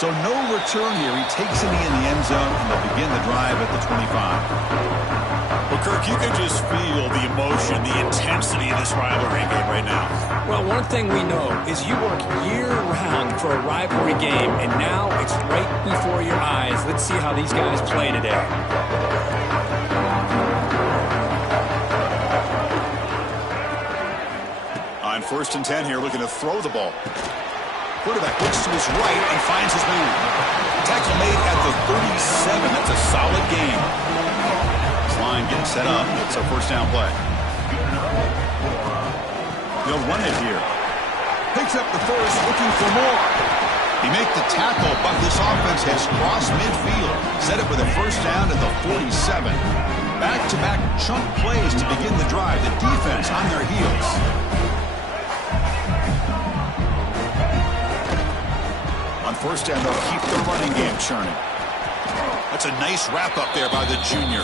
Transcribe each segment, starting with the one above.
So no return here. He takes it in the end zone, and they'll begin the drive at the 25. Well, Kirk, you can just feel the emotion, the intensity of this rivalry game right now. Well, one thing we know is you work year-round for a rivalry game, and now it's right before your eyes. Let's see how these guys play today. On 1st and 10 here, looking to throw the ball. Quarterback looks to his right and finds his man. Tackle made at the 37. That's a solid gain. This line getting set up. It's a first down play. They'll run it here. Picks up the first, looking for more. He makes the tackle, but this offense has crossed midfield. Set up with a first down at the 47. Back-to-back chunk plays to begin the drive. The defense on their heels. On first down, they'll keep the running game churning. That's a nice wrap-up there by the junior.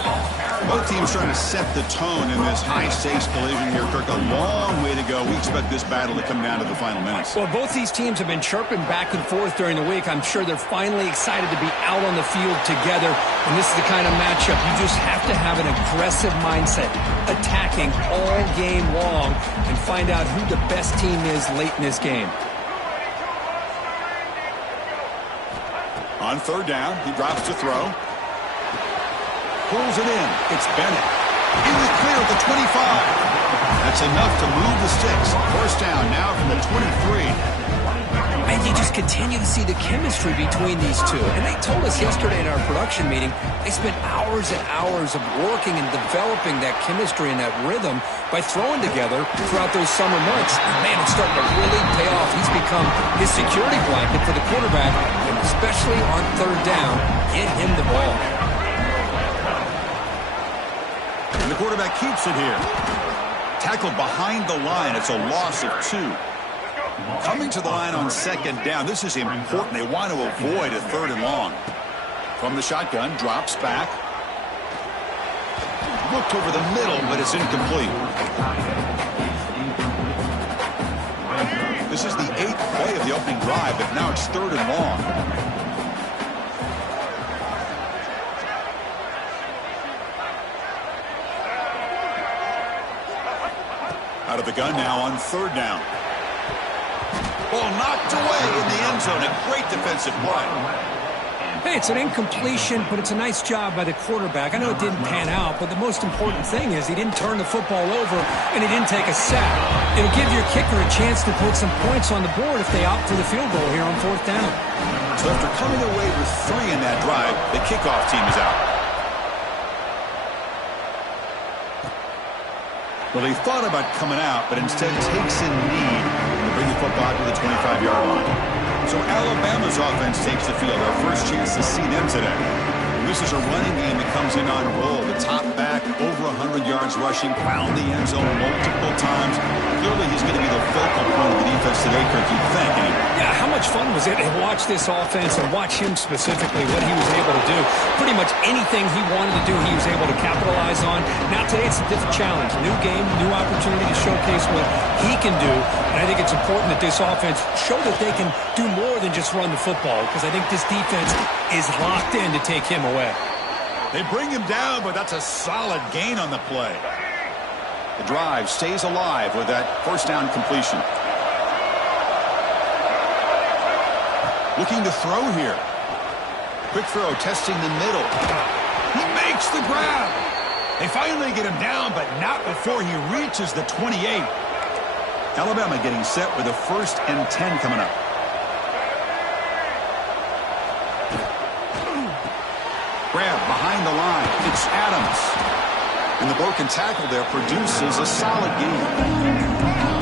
Both teams trying to set the tone in this high-stakes collision here, Kirk. A long way to go. We expect this battle to come down to the final minutes. Well, both these teams have been chirping back and forth during the week. I'm sure they're finally excited to be out on the field together. And this is the kind of matchup you just have to have an aggressive mindset, attacking all game long, and find out who the best team is late in this game. On 3rd down, he drops to throw. Pulls it in. It's Bennett. In the clear at the 25. That's enough to move the sticks. First down now from the 23. And you just continue to see the chemistry between these two. And they told us yesterday in our production meeting, they spent hours and hours of working and developing that chemistry and that rhythm by throwing together throughout those summer months. And man, it's starting to really pay off. He's become his security blanket for the quarterback, and especially on 3rd down, get him the ball. And the quarterback keeps it here. Tackled behind the line. It's a loss of 2. Coming to the line on 2nd down. This is important. They want to avoid a 3rd and long. From the shotgun, drops back. Looked over the middle, but it's incomplete. This is the 8th play of the opening drive, but now it's 3rd and long. Out of the gun now on 3rd down. Ball knocked away in the end zone. A great defensive play. Hey, it's an incompletion, but it's a nice job by the quarterback. I know it didn't pan out, but the most important thing is he didn't turn the football over and he didn't take a sack. It'll give your kicker a chance to put some points on the board if they opt for the field goal here on 4th down. So after coming away with 3 in that drive, the kickoff team is out. Well, he thought about coming out, but instead takes a knee to bring the football to the 25-yard line. So Alabama's offense takes the field. Our first chance to see them today. This is a running game that comes in on a roll. The top back, over 100 yards rushing, found the end zone multiple times. Clearly, he's going to be the focal point of the defense today, Kirk, you'd think. Yeah, how much fun was it to watch this offense and watch him specifically, what he was able to do. Pretty much anything he wanted to do, he was able to capitalize on. Now today, it's a different challenge. New game, new opportunity to showcase what he can do. And I think it's important that this offense show that they can do more than just run the football, because I think this defense is locked in to take him away. They bring him down, but that's a solid gain on the play. The drive stays alive with that first down completion. Looking to throw here. Quick throw, testing the middle. He makes the grab. They finally get him down, but not before he reaches the 28. Alabama getting set with a 1st and 10 coming up. Grab behind the line. It's Adams. And the broken tackle there produces a solid gain.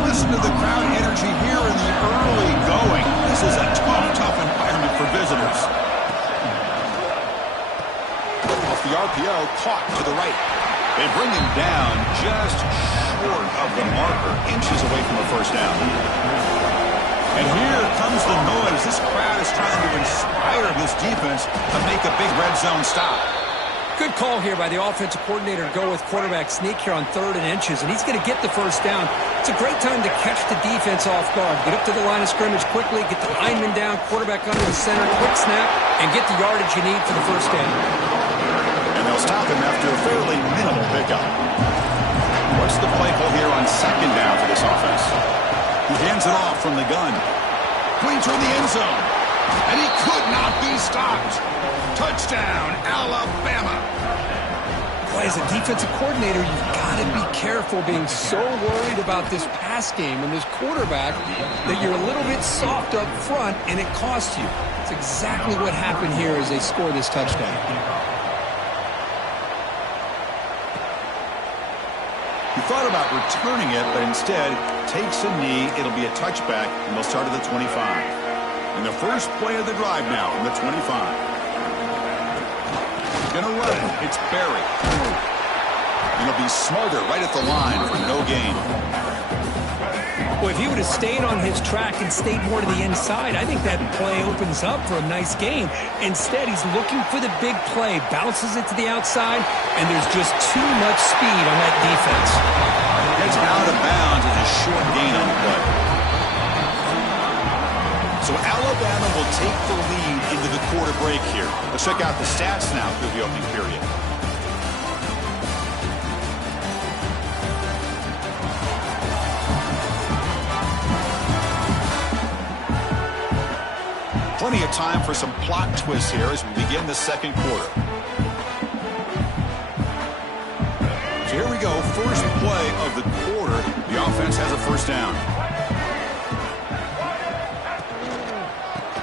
Listen to the crowd energy here in the early going. This is a tough environment for visitors. Off the RPO, caught to the right. They bring him down just short of the marker, inches away from a first down. And here comes the noise. This crowd is trying to inspire this defense to make a big red zone stop. Good call here by the offensive coordinator to go with quarterback sneak here on 3rd and inches, and he's going to get the first down. It's a great time to catch the defense off guard. Get up to the line of scrimmage quickly, get the lineman down, quarterback under the center, quick snap, and get the yardage you need for the first down. And they'll stop him after a fairly minimal pickup. What's the play call here on 2nd down for this offense? He hands it off from the gun. Clean toward the end zone. And he could not be stopped. Touchdown, Alabama. Boy, as a defensive coordinator, you've got to be careful being so worried about this pass game and this quarterback that you're a little bit soft up front and it costs you. It's exactly what happened here as they score this touchdown. He thought about returning it, but instead takes a knee. It'll be a touchback, and they'll start at the 25. And the first play of the drive now from the 25. Gonna run it. It's Barry. And he'll be smarter right at the line for no gain. Well, if he would have stayed on his track and stayed more to the inside, I think that play opens up for a nice gain. Instead, he's looking for the big play, bounces it to the outside, and there's just too much speed on that defense. Gets out of bounds and a short gain on the play. So Alabama will take the lead into the quarter break here. Let's check out the stats now through the opening period. Plenty of time for some plot twists here as we begin the second quarter. So here we go. First play of the quarter. The offense has a first down.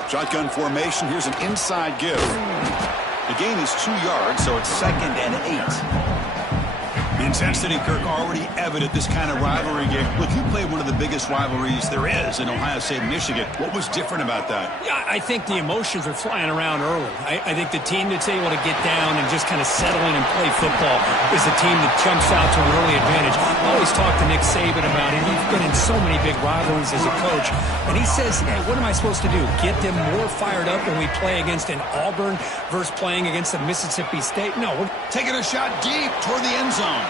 Shotgun formation. Here's an inside give. The gain is 2 yards, so it's 2nd and 8. The intensity, Kirk, already evident this kind of rivalry game. Look, you played one of the biggest rivalries there is in Ohio State, Michigan. What was different about that? Yeah, I think the emotions are flying around early. I think the team that's able to get down and just kind of settle in and play football is the team that jumps out to an early advantage. I always talk to Nick Saban about it. He's been in so many big rivalries as a coach. And he says, hey, what am I supposed to do? Get them more fired up when we play against an Auburn versus playing against a Mississippi State? No, we're taking a shot deep toward the end zone.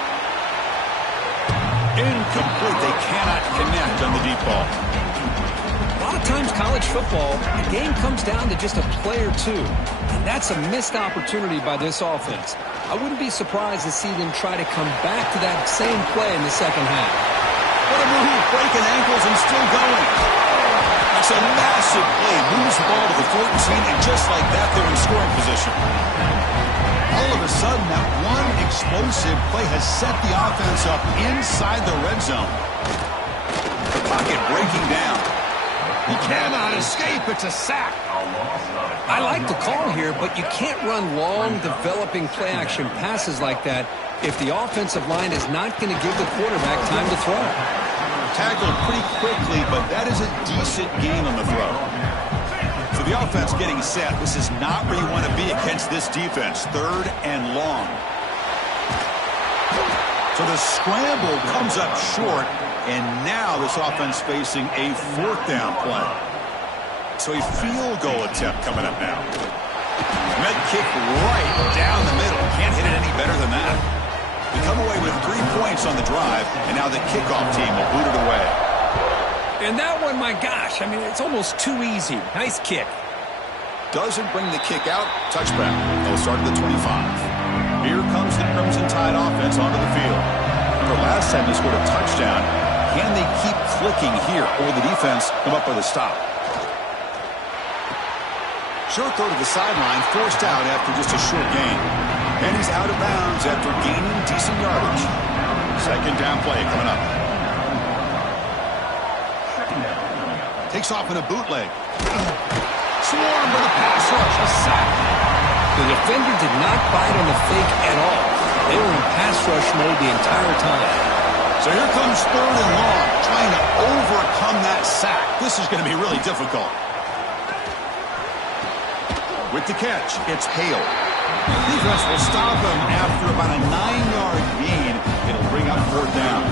Incomplete. They cannot connect on the deep ball. A lot of times college football, the game comes down to just a play or two. And that's a missed opportunity by this offense. I wouldn't be surprised to see them try to come back to that same play in the second half. What a move, breaking ankles and still going. That's a massive play. Moves the ball to the 14, and just like that, they're in scoring position. All of a sudden, that one explosive play has set the offense up inside the red zone. The pocket breaking down. He cannot escape. It's a sack. I like the call here, but you can't run long, developing play-action passes like that if the offensive line is not going to give the quarterback time to throw. Tackled pretty quickly, but that is a decent gain on the throw. So the offense getting set. This is not where you want to be against this defense. 3rd and long. So the scramble comes up short, and now this offense facing a 4th down play. So a field goal attempt coming up now. Med kick right down the middle. Can't hit it any better than that. We come away with 3 points on the drive, and now the kickoff team will boot it away. And that one, my gosh, I mean, it's almost too easy. Nice kick. Doesn't bring the kick out. Touchback. They'll start at the 25. Here comes the Crimson Tide offense onto the field. For last time they scored a touchdown. Can they keep clicking here, or will the defense come up with a stop? Short throw to the sideline, forced out after just a short gain. And he's out of bounds after gaining decent yardage. 2nd down play coming up. Takes off in a bootleg. Swarm with a pass rush, a sack. The defender did not bite on the fake at all. They were in pass rush mode the entire time. So here comes 3rd and long, trying to overcome that sack. This is going to be really difficult. With the catch, it's Hale. Defense will stop him after about a 9-yard gain. It'll bring up 4th down.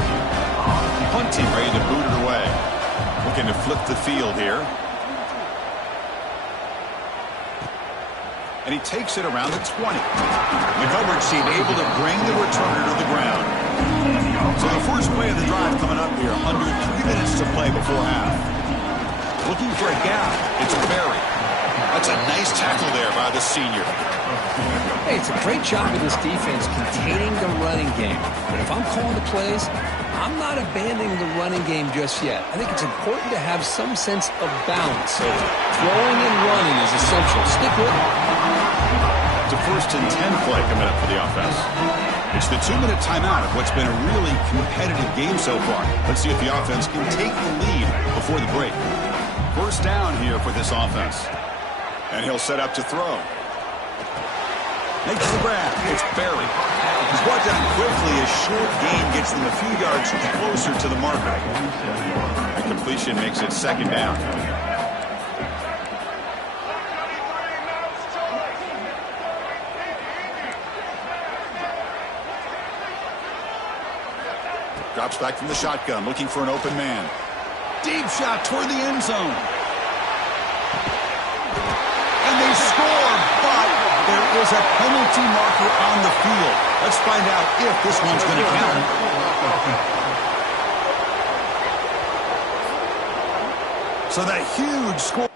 Punt team ready to boot it away. Looking to flip the field here. And he takes it around the 20. The coverage team able to bring the returner to the ground. So the first play of the drive coming up here. Under 3 minutes to play before half. Looking for a gap. It's Berry. That's a nice tackle there by the senior. Hey, it's a great job of this defense containing the running game. But if I'm calling the plays, I'm not abandoning the running game just yet. I think it's important to have some sense of balance. So throwing and running is essential. Stick with it. It's a 1st and 10 play coming up for the offense. It's the 2-minute timeout of what's been a really competitive game so far. Let's see if the offense can take the lead before the break. 1st down here for this offense. And he'll set up to throw. Makes the grab. It's Berry. He's brought down quickly. A short gain gets them a few yards closer to the marker. A completion makes it 2nd down. Drops back from the shotgun, looking for an open man. Deep shot toward the end zone. And they score, but there is a penalty marker on the field. Let's find out if this one's going to count. So that huge score.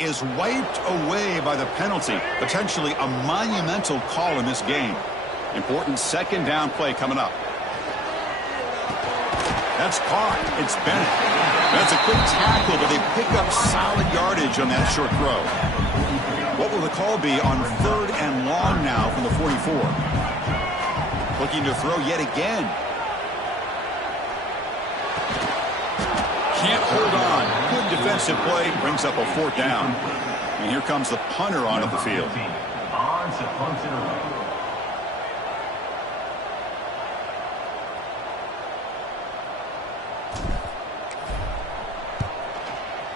Is wiped away by the penalty. Potentially a monumental call in this game. Important 2nd down play coming up. That's caught. It's Bennett. That's a quick tackle, but they pick up solid yardage on that short throw. What will the call be on 3rd and long now from the 44? Looking to throw yet again. Can't hold on. Good defensive play. Brings up a 4th down. And here comes the punter onto the field.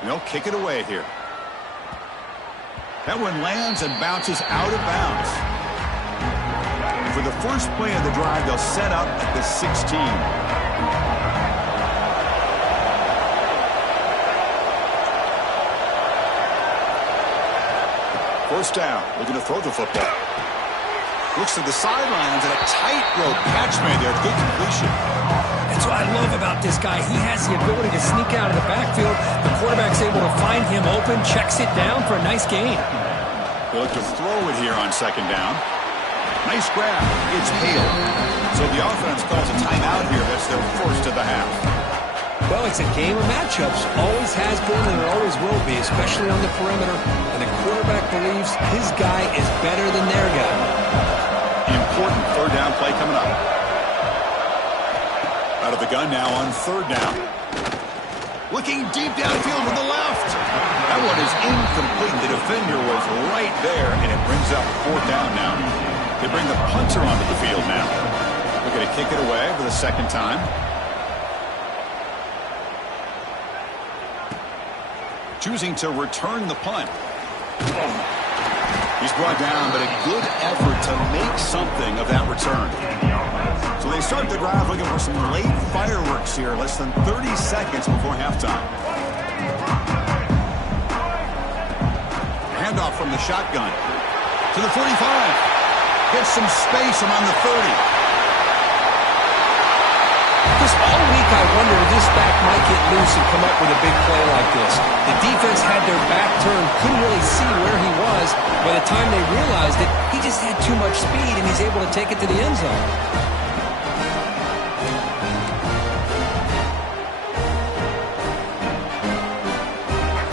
They'll kick it away here. That one lands and bounces out of bounds. For the first play of the drive, they'll set up at the 16. 1st down, looking to throw the football. Looks to the sidelines and a tightrope catch made there. Good completion. That's what I love about this guy. He has the ability to sneak out of the backfield. The quarterback's able to find him open, checks it down for a nice gain. They'll look to throw it here on 2nd down. Nice grab. It's Hale. So the offense calls a timeout here. That's their 1st of the half. Well, it's a game of matchups. Always has been and it always will be, especially on the perimeter. And the quarterback believes his guy is better than their guy. Important 3rd down play coming up. Out of the gun now on 3rd down. Looking deep downfield to the left. That one is incomplete. The defender was right there, and it brings up 4th down now. They bring the punter onto the field now. Looking to kick it away for the 2nd time. Choosing to return the punt. He's brought down, but a good effort to make something of that return. So they start the drive looking for some late fireworks here, less than 30 seconds before halftime. Handoff from the shotgun to the 45. Gets some space around the 30. Just all week I wondered if this back might get loose and come up with a big play like this. The defense had their back turned, couldn't really see where he was. By the time they realized it, he just had too much speed, and he's able to take it to the end zone.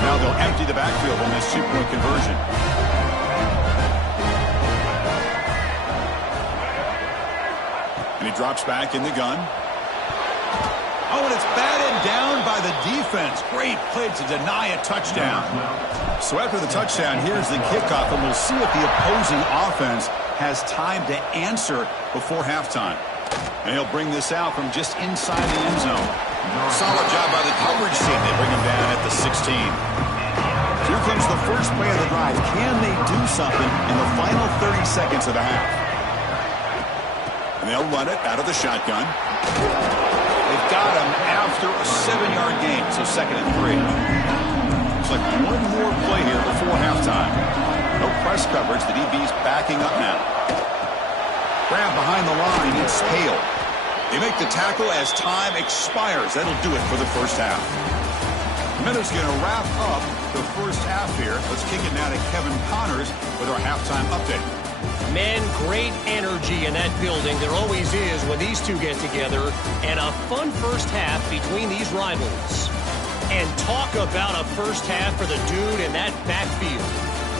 Now they'll empty the backfield on this 2-point conversion. And he drops back in the gun. Oh, and it's batted down by the defense. Great play to deny a touchdown. So after the touchdown, here's the kickoff, and we'll see if the opposing offense has time to answer before halftime. And he'll bring this out from just inside the end zone. Solid job by the coverage team. They bring him down at the 16. Here comes the first play of the drive. Can they do something in the final 30 seconds of the half? And they'll run it out of the shotgun. They've got him after a 7-yard gain, so 2nd and 3. Looks like one more play here before halftime. No press coverage. The DB's backing up now. Grab behind the line. It's Hale. They make the tackle as time expires. That'll do it for the first half. Minute's going to wrap up the first half here. Let's kick it now to Kevin Connors with our halftime update. Man, great energy in that building. There always is when these two get together. And a fun first half between these rivals. And talk about a first half for the dude in that backfield.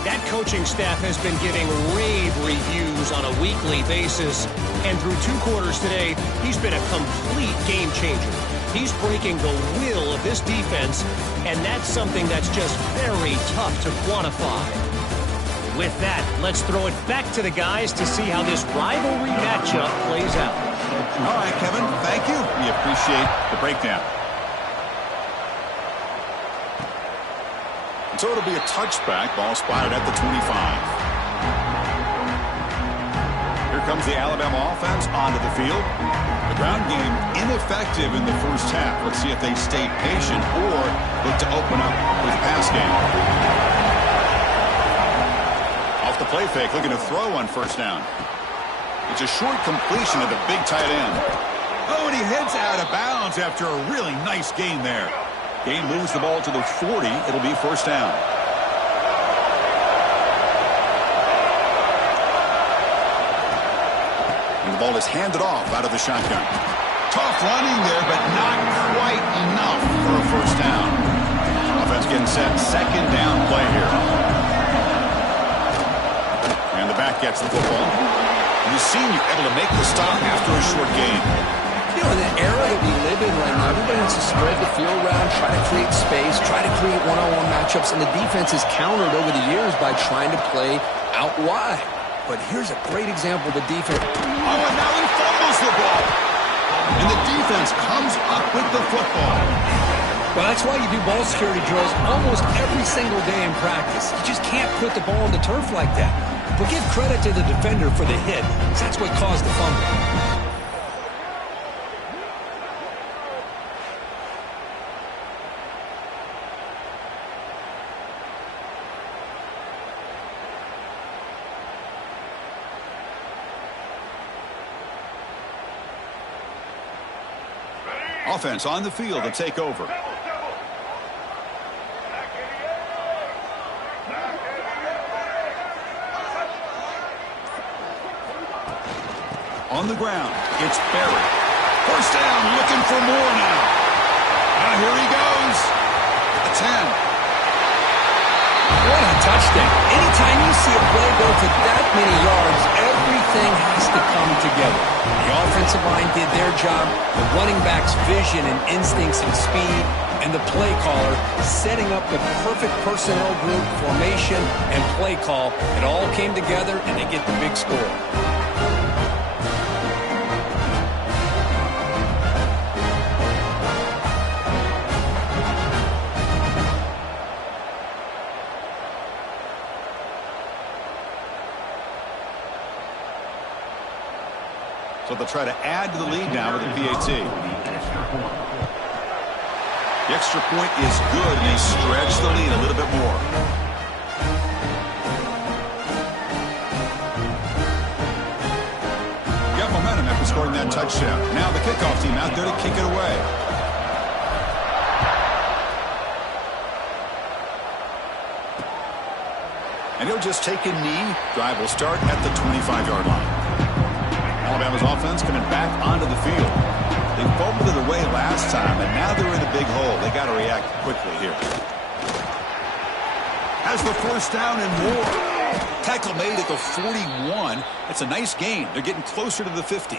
That coaching staff has been giving rave reviews on a weekly basis. And through 2 quarters today, he's been a complete game changer. He's breaking the will of this defense, and that's something that's just very tough to quantify. With that, let's throw it back to the guys to see how this rivalry matchup plays out. All right, Kevin, thank you. We appreciate the breakdown. So it'll be a touchback. Ball spotted at the 25. Here comes the Alabama offense onto the field. The ground game ineffective in the first half. Let's see if they stay patient or look to open up with a pass game. Off the play fake, looking to throw on first down. It's a short completion of the big tight end. Oh, and he heads out of bounds after a really nice gain there. Gain moves the ball to the 40. It'll be first down. And the ball is handed off out of the shotgun. Tough running there, but not quite enough for a first down. Offense getting set. 2nd down play here. And the back gets the football. And the senior able to make the stop after a short gain. You know, in the era that we live in right now, everybody wants to spread the field around, try to create space, try to create one-on-one matchups, and the defense is countered over the years by trying to play out wide. But here's a great example of the defense. Oh, and now he fumbles the ball. And the defense comes up with the football. Well, that's why you do ball security drills almost every single day in practice. You just can't put the ball on the turf like that. But give credit to the defender for the hit, because that's what caused the fumble. Offense on the field to take over. On the ground, it's Barry. First down, looking for more now. Now here he goes. The 10. What a touchdown. Anytime you see a play go for that many yards, everything has to come together. The offensive line did their job, the running back's vision and instincts and speed, and the play caller setting up the perfect personnel group, formation, and play call. It all came together, and they get the big score. So they'll try to add to the lead now with the PAT. The extra point is good, and they stretch the lead a little bit more. Got momentum after scoring that touchdown. Now the kickoff team out there to kick it away. And he'll just take a knee. Drive will start at the 25-yard line. Alabama's offense coming back onto the field. They fumbled it away last time, and now they're in a big hole. They got to react quickly here. Has the first down and more. Tackle made at the 41. It's a nice gain. They're getting closer to the 50.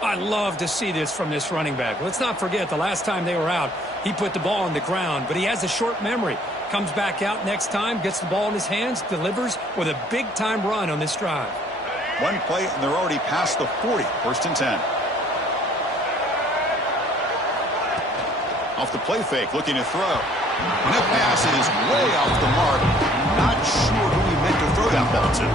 I love to see this from this running back. Let's not forget the last time they were out, he put the ball on the ground, but he has a short memory. Comes back out next time, gets the ball in his hands, delivers with a big-time run on this drive. One play, and they're already past the 40. First and 10. Off the play fake, looking to throw. And that pass is way off the mark. Not sure who he meant to throw that ball to.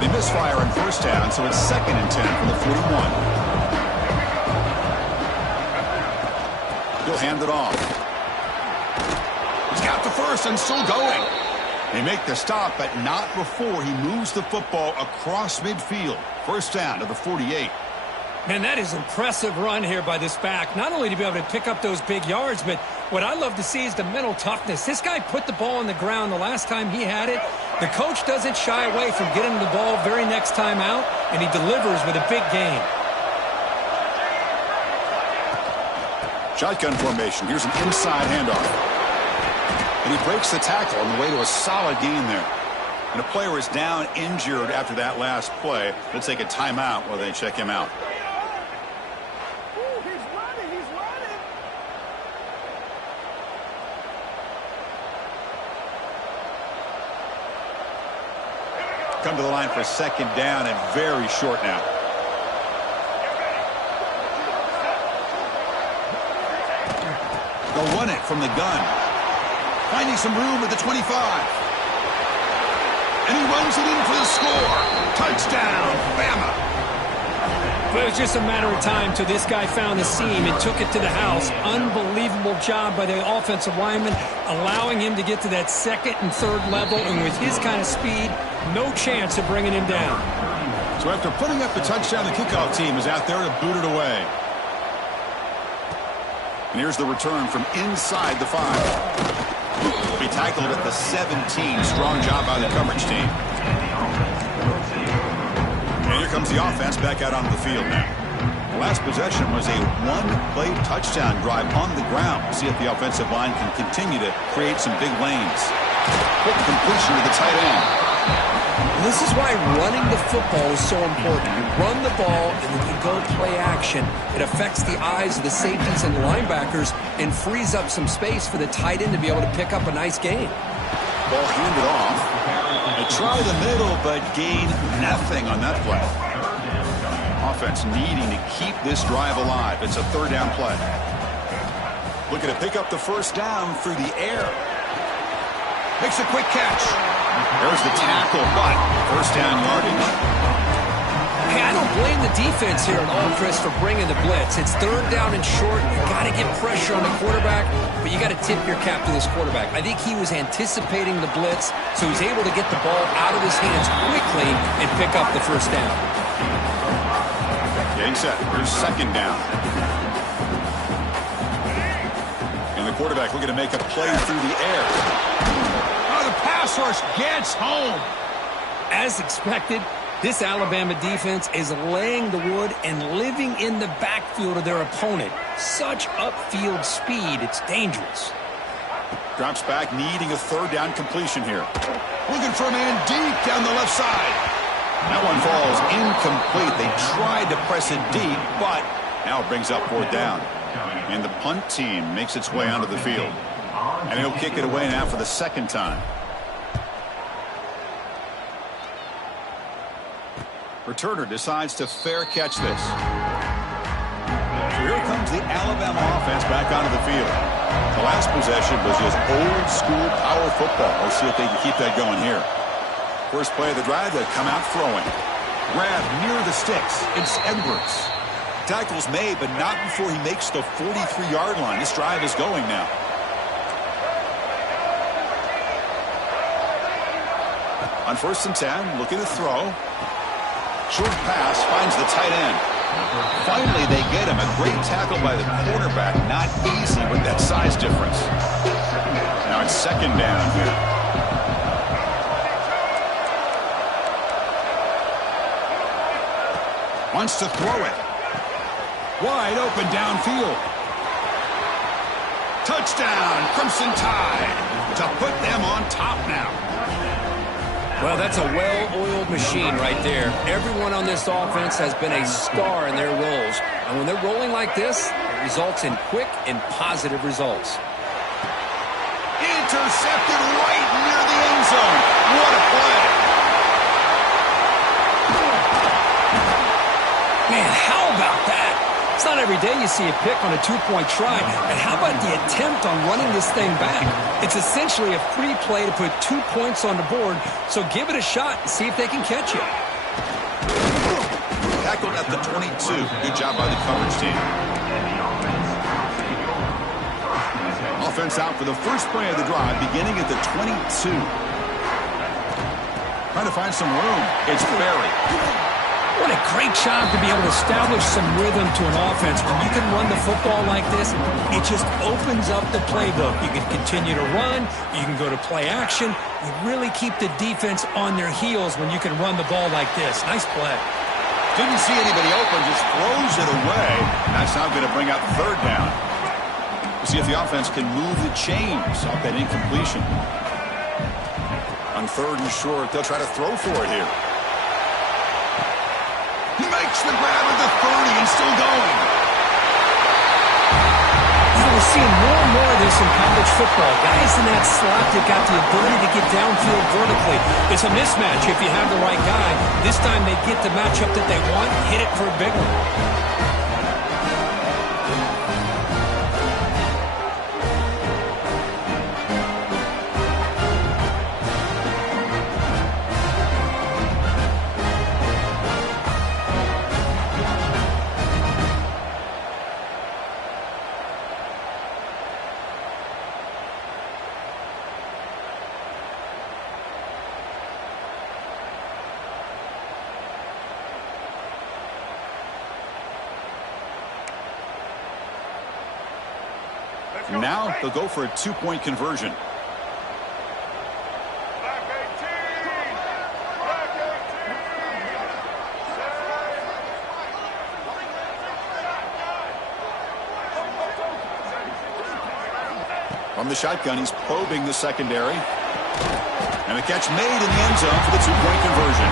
They misfire on first down, so it's 2nd and 10 from the 41. He'll hand it off. He's got the first and still going. They make the stop, but not before he moves the football across midfield. First down to the 48. Man, that is an impressive run here by this back. Not only to be able to pick up those big yards, but what I love to see is the mental toughness. This guy put the ball on the ground the last time he had it. The coach doesn't shy away from getting the ball very next time out, and he delivers with a big gain. Shotgun formation. Here's an inside handoff. And he breaks the tackle on the way to a solid gain there. And a player is down injured after that last play. Let's take a timeout while they check him out. He's running. Come to the line for 2nd down and very short now. They'll run it from the gun. Finding some room at the 25. And he runs it in for the score. Touchdown, Bama. But it was just a matter of time till this guy found the seam and took it to the house. Unbelievable job by the offensive lineman, allowing him to get to that 2nd and 3rd level. And with his kind of speed, no chance of bringing him down. So after putting up the touchdown, the kickoff team is out there to boot it away. And here's the return from inside the 5. He tackled at the 17. Strong job by the coverage team. And here comes the offense back out onto the field now. The last possession was a one-play touchdown drive on the ground. We'll see if the offensive line can continue to create some big lanes. Quick completion to the tight end. This is why running the football is so important. You run the ball, and then you go play action. It affects the eyes of the safeties and linebackers and frees up some space for the tight end to be able to pick up a nice gain. Ball handed off. They try the middle, but gain nothing on that play. Offense needing to keep this drive alive. It's a 3rd down play. Looking to pick up the first down through the air. Makes a quick catch. There's the tackle, but first down yardage. Hey, I don't blame the defense here at all, Chris, for bringing the blitz. It's 3rd down and short. You got to get pressure on the quarterback, but you got to tip your cap to this quarterback. I think he was anticipating the blitz, so he's able to get the ball out of his hands quickly and pick up the first down. Getting set. Here's 2nd down. And the quarterback looking to make a play through the air. The pass rush gets home. As expected, this Alabama defense is laying the wood and living in the backfield of their opponent. Such upfield speed, it's dangerous. Drops back, needing a 3rd down completion here. Looking for a man deep down the left side. That one falls incomplete. They tried to press it deep, but now it brings up 4th down. And the punt team makes its way onto the field. And he'll kick it away now for the 2nd time. Returner decides to fair catch this. So here comes the Alabama offense back onto the field. The last possession was just old school power football. Let's see if they can keep that going here. First play of the drive, they come out throwing. Grab near the sticks. It's Edwards. Tackles made, but not before he makes the 43-yard line. This drive is going now. On 1st and 10, looking to throw. Short pass finds the tight end. Finally, they get him. A great tackle by the quarterback. Not easy with that size difference. Now it's 2nd down here. Wants to throw it. Wide open downfield. Touchdown, Crimson Tide, to put them on top now. Well, that's a well-oiled machine right there. Everyone on this offense has been a star in their roles. And when they're rolling like this, it results in quick and positive results. Intercepted right near the end zone. What a play. Man, how about that? It's not every day you see a pick on a two-point try. And how about the attempt on running this thing back? It's essentially a free play to put 2 points on the board, so give it a shot and see if they can catch it. Tackled at the 22. Good job by the coverage team. Offense out for the first play of the drive, beginning at the 22. Trying to find some room. It's Berry. What a great job to be able to establish some rhythm to an offense. When you can run the football like this, it just opens up the playbook. You can continue to run. You can go to play action. You really keep the defense on their heels when you can run the ball like this. Nice play. Didn't see anybody open, just throws it away. That's now going to bring up third down. We'll see if the offense can move the chains off that incompletion. On third and short, they'll try to throw for it here. He makes the grab at the 30 and still going. We're seeing more and more of this in college football. Guys in that slot that got the ability to get downfield vertically. It's a mismatch if you have the right guy. This time they get the matchup that they want, hit it for a big one. Now they'll go for a two-point conversion. From the shotgun, he's probing the secondary. And a catch made in the end zone for the two-point conversion.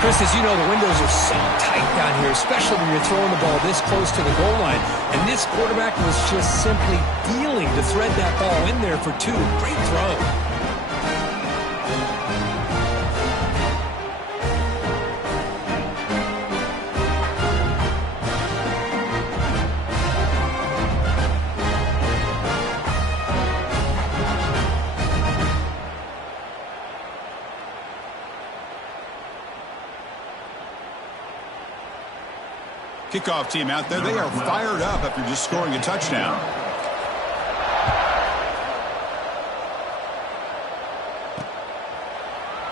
Chris, as you know, the windows are so tight down here, especially when you're throwing the ball this close to the goal line. And this quarterback was just simply dealing to thread that ball in there for two. Great throw. Kickoff team out there, they are fired up after just scoring a touchdown.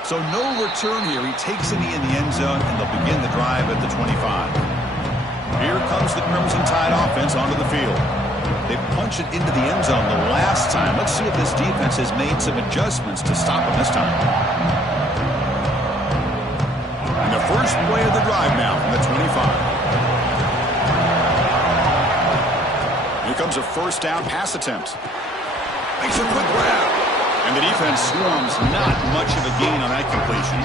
So no return here. He takes it in the end zone, and they'll begin the drive at the 25. Here comes the Crimson Tide offense onto the field. They punch it into the end zone the last time. Let's see if this defense has made some adjustments to stop them this time. And the first play of the drive now from the 25. Here comes a first down pass attempt. Makes a quick grab. And the defense swarms. Not much of a gain on that completion.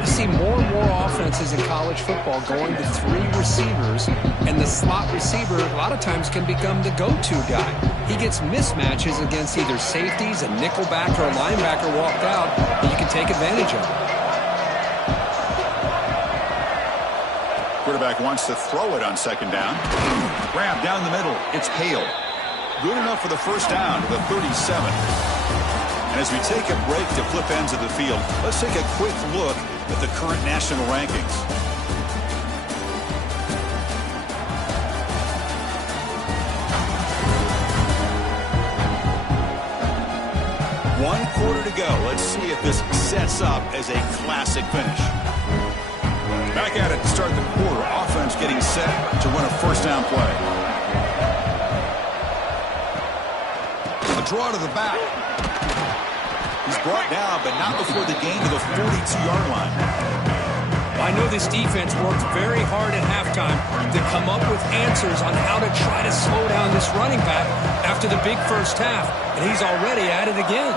You see more and more offenses in college football going to three receivers, and the slot receiver a lot of times can become the go-to guy. He gets mismatches against either safeties, a nickelback, or a linebacker walked out, and you can take advantage of it. Quarterback wants to throw it on second down. Grab down the middle. It's Hale. Good enough for the first down to the 37. And as we take a break to flip ends of the field, let's take a quick look at the current national rankings. One quarter to go. Let's see if this sets up as a classic finish. Back at it to start the quarter. Offense getting set to run a first down play. A draw to the back. He's brought down, but not before the gain to the 42-yard line. I know this defense worked very hard at halftime to come up with answers on how to try to slow down this running back after the big first half, and he's already at it again.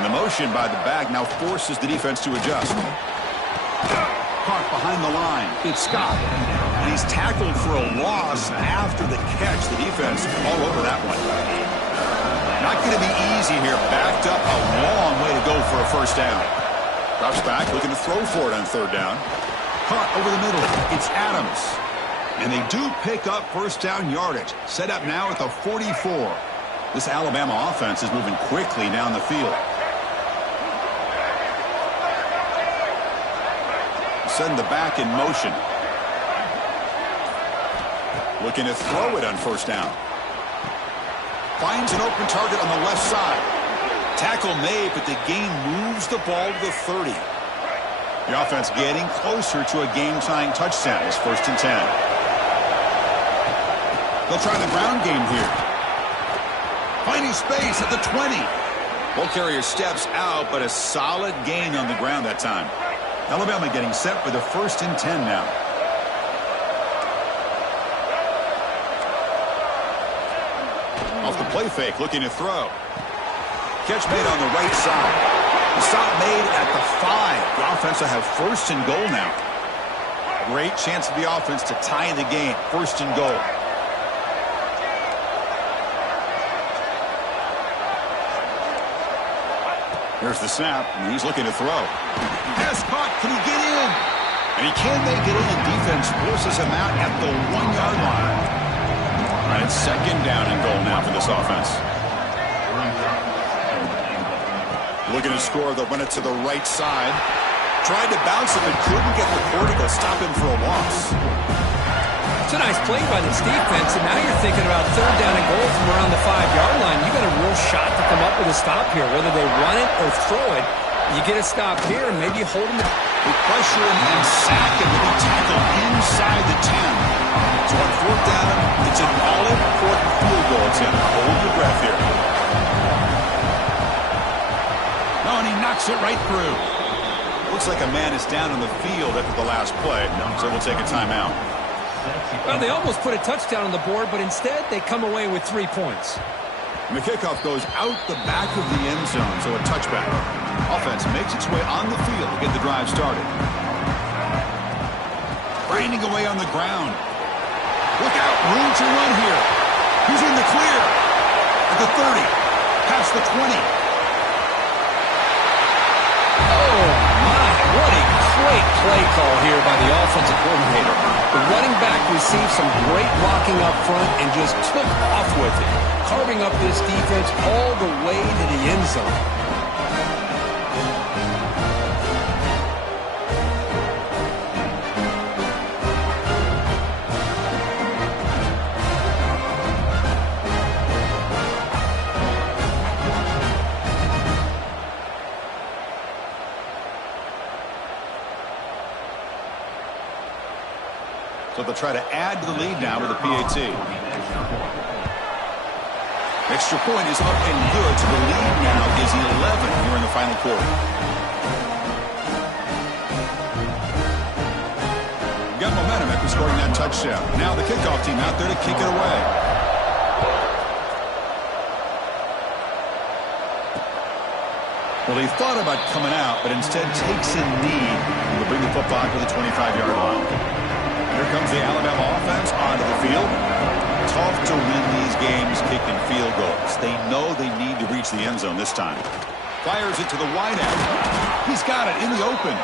And the motion by the back now forces the defense to adjust. Caught behind the line. It's Scott. And he's tackled for a loss after the catch. The defense all over that one. Not going to be easy here. Backed up a long way to go for a first down. Drops back, looking to throw for it on third down. Caught over the middle. It's Adams. And they do pick up first down yardage. Set up now at the 44. This Alabama offense is moving quickly down the field. Setting the back in motion. Looking to throw it on first down. Finds an open target on the left side. Tackle made, but the gain moves the ball to the 30. The offense getting closer to a game-tying touchdown. It's 1st and 10. They'll try the ground game here. Finding space at the 20. Ball carrier steps out, but a solid gain on the ground that time. Alabama getting set for the 1st and 10 now. Off the play fake, looking to throw. Catch made on the right side. The stop made at the 5. The offense will have 1st and goal now. Great chance for the offense to tie the game. 1st and goal. Here's the snap, and he's looking to throw. Pass caught. Can he get in? And he can make it in. Defense forces him out at the 1-yard line. All right, it's 2nd down and goal now for this offense. Looking to score. They'll run it to the right side. Tried to bounce him and couldn't get the quarter to stop him for a loss. It's a nice play by this defense, and now you're thinking about 3rd down and goal from around the 5-yard line. You got a real shot to come up with a stop here, whether they run it or throw it. You get a stop here, and maybe you hold him. They pressure him and sack him to be tackled inside the 10. So on 4th down, it's an all-important field goal attempt. Hold your breath here. No, and he knocks it right through. Looks like a man is down on the field after the last play, so we'll take a timeout. Well, they almost put a touchdown on the board, but instead they come away with 3 points. And the kickoff goes out the back of the end zone, so a touchback. Offense makes its way on the field to get the drive started. Grinding away on the ground. Look out, room to run here. He's in the clear. At the 30, past the 20. Oh, my, what a great play call here by the offensive coordinator. The running back received some great blocking up front and just took off with it, carving up this defense all the way to the end zone. So they'll try to add to the lead now with a PAT. Extra point is up and good, so the lead now is 11 here in the final quarter. Got momentum after scoring that touchdown. Now the kickoff team out there to kick it away. Well, he thought about coming out, but instead takes a knee and will bring the football to the 25-yard line. Here comes the Alabama offense onto the field. Tough to win these games kicking field goals. They know they need to reach the end zone this time. Fires it to the wide end. He's got it in the open.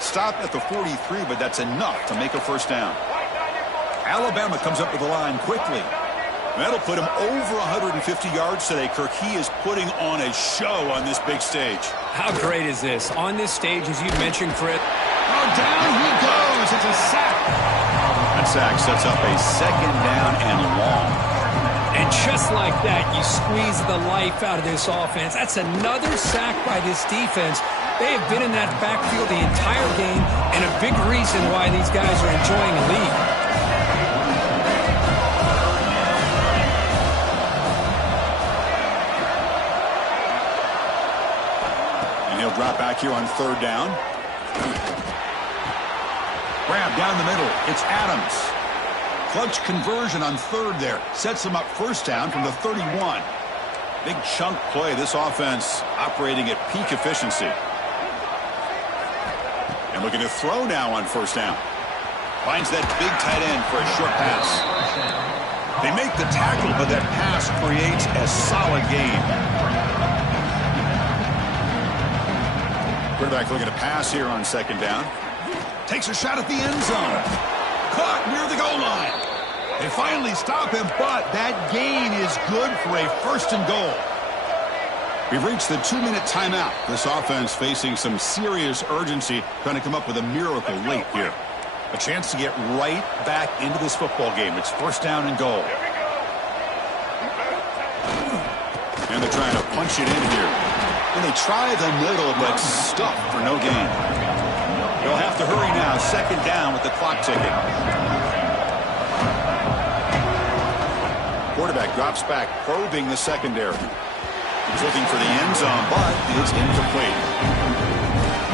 Stopped at the 43, but that's enough to make a first down. Alabama comes up with the line quickly. That'll put him over 150 yards today, Kirk. He is putting on a show on this big stage. How great is this? On this stage, as you mentioned, Fred. Oh, down he goes. It's a sack. That sack sets up a 2nd down and long. And just like that, you squeeze the life out of this offense. That's another sack by this defense. They have been in that backfield the entire game, and a big reason why these guys are enjoying the lead. And he'll drop back here on 3rd down. Grab down the middle. It's Adams. Clutch conversion on 3rd there. Sets him up first down from the 31. Big chunk play. This offense operating at peak efficiency. And looking to throw now on first down. Finds that big tight end for a short pass. They make the tackle, but that pass creates a solid gain. Quarterback looking to pass here on 2nd down. Takes a shot at the end zone. Caught near the goal line. They finally stop him, but that gain is good for a 1st and goal. We've reached the 2-minute timeout. This offense facing some serious urgency, trying to come up with a miracle late here. A chance to get right back into this football game. It's 1st down and goal. And they're trying to punch it in here. And they try the middle, but stuck for no gain. They'll have to hurry now. 2nd down with the clock ticking. Quarterback drops back, probing the secondary. He's looking for the end zone, but it's incomplete.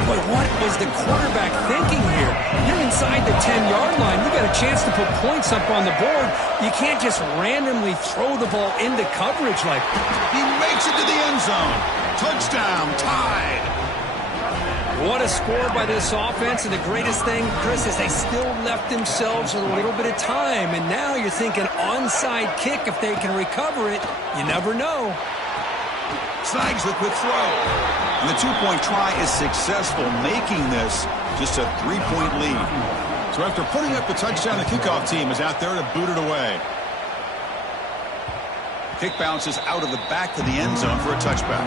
But what was the quarterback thinking here? You're inside the 10-yard line. You got a chance to put points up on the board. You can't just randomly throw the ball into coverage like that. He makes it to the end zone. Touchdown, tied. What a score by this offense, and the greatest thing, Chris, is they still left themselves a little bit of time, and now you're thinking onside kick if they can recover it. You never know. Snags the quick throw. And the 2-point try is successful, making this just a 3-point lead. So after putting up the touchdown, the kickoff team is out there to boot it away. Kick bounces out of the back to the end zone for a touchback.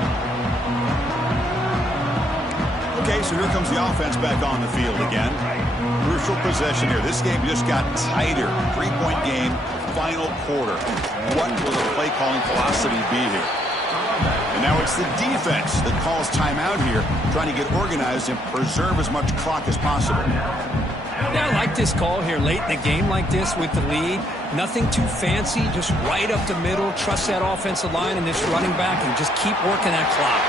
Okay, so here comes the offense back on the field again. Crucial possession here. This game just got tighter. 3-point game, final quarter. What will the play calling philosophy be here? And now it's the defense that calls timeout here, trying to get organized and preserve as much clock as possible. Yeah, I like this call here late in the game like this with the lead. Nothing too fancy, just right up the middle. Trust that offensive line and this running back and just keep working that clock.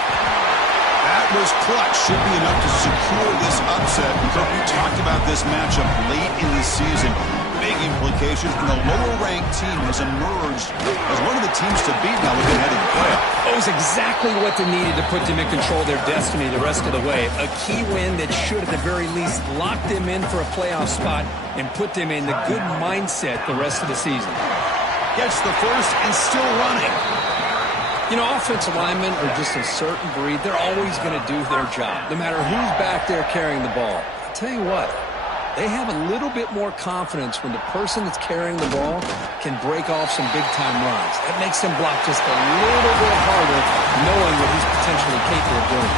That was clutch. Should be enough to secure this upset. But we talked about this matchup late in the season. Big implications, and a lower-ranked team has emerged as one of the teams to beat now looking ahead of the playoff. It was exactly what they needed to put them in control of their destiny the rest of the way. A key win that should at the very least lock them in for a playoff spot and put them in the good mindset the rest of the season. Gets the first and still running. You know, offensive linemen are just a certain breed. They're always going to do their job, no matter who's back there carrying the ball. I'll tell you what, they have a little bit more confidence when the person that's carrying the ball can break off some big-time runs. That makes them block just a little bit harder, knowing what he's potentially capable of doing.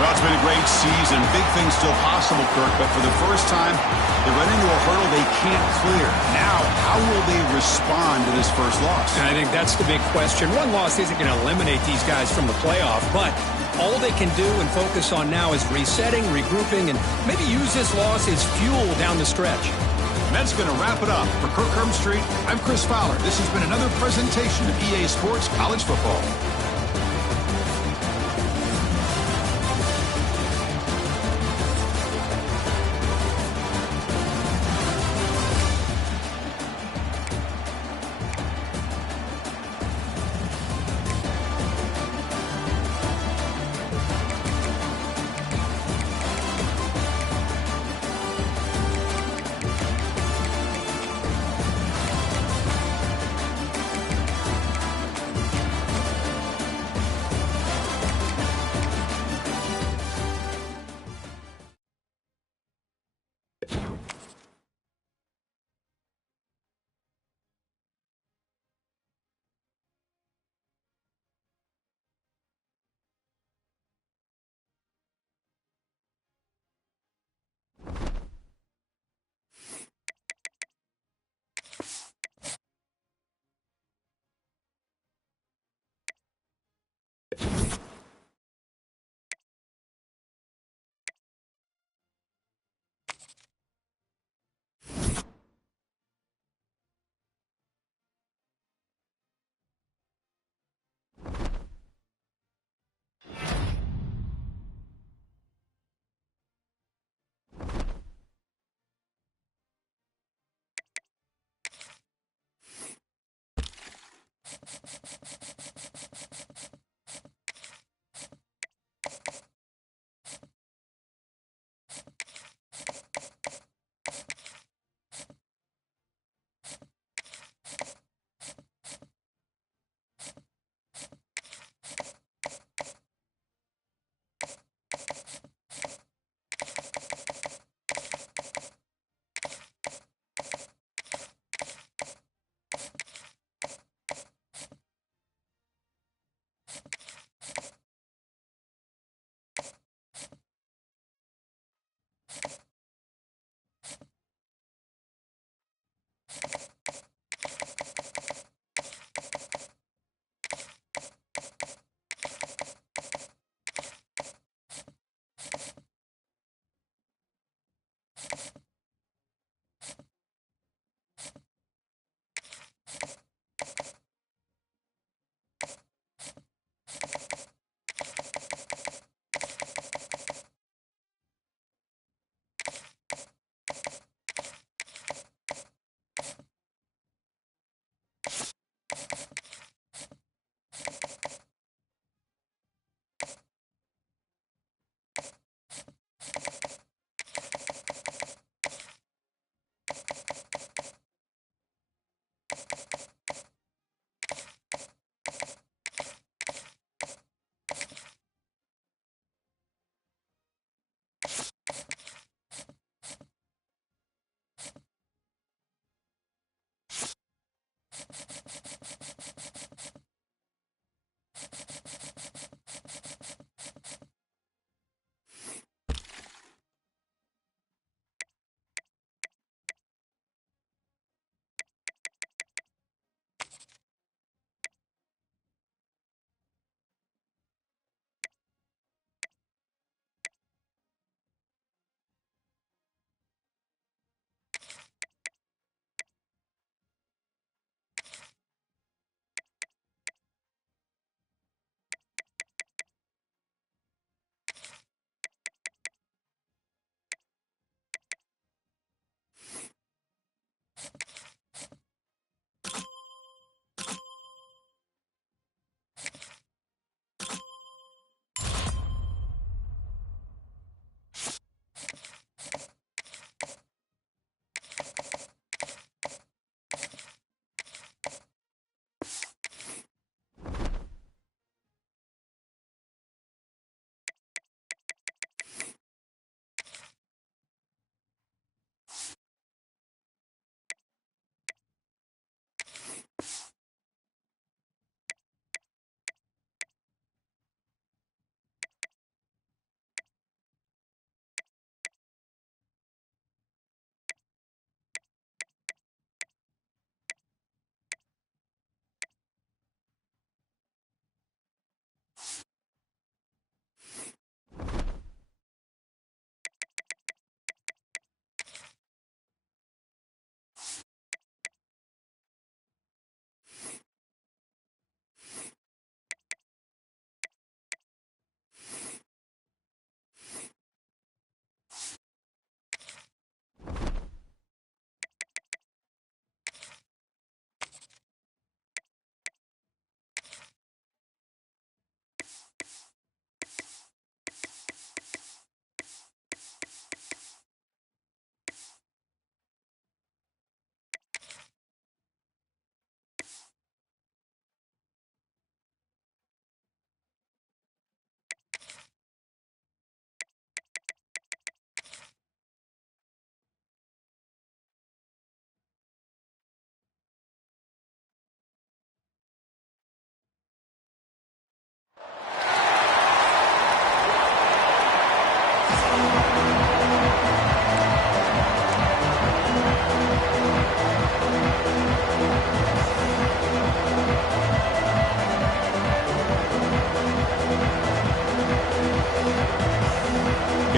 Well, it's been a great season. Big things still possible, Kirk, but for the first time, they run into a hurdle they can't clear. Now, how will they respond to this first loss? And I think that's the big question. One loss isn't going to eliminate these guys from the playoff, but all they can do and focus on now is resetting, regrouping, and maybe use this loss as fuel down the stretch. And that's going to wrap it up. For Kirk Herbstreit, I'm Chris Fowler. This has been another presentation of EA Sports College Football.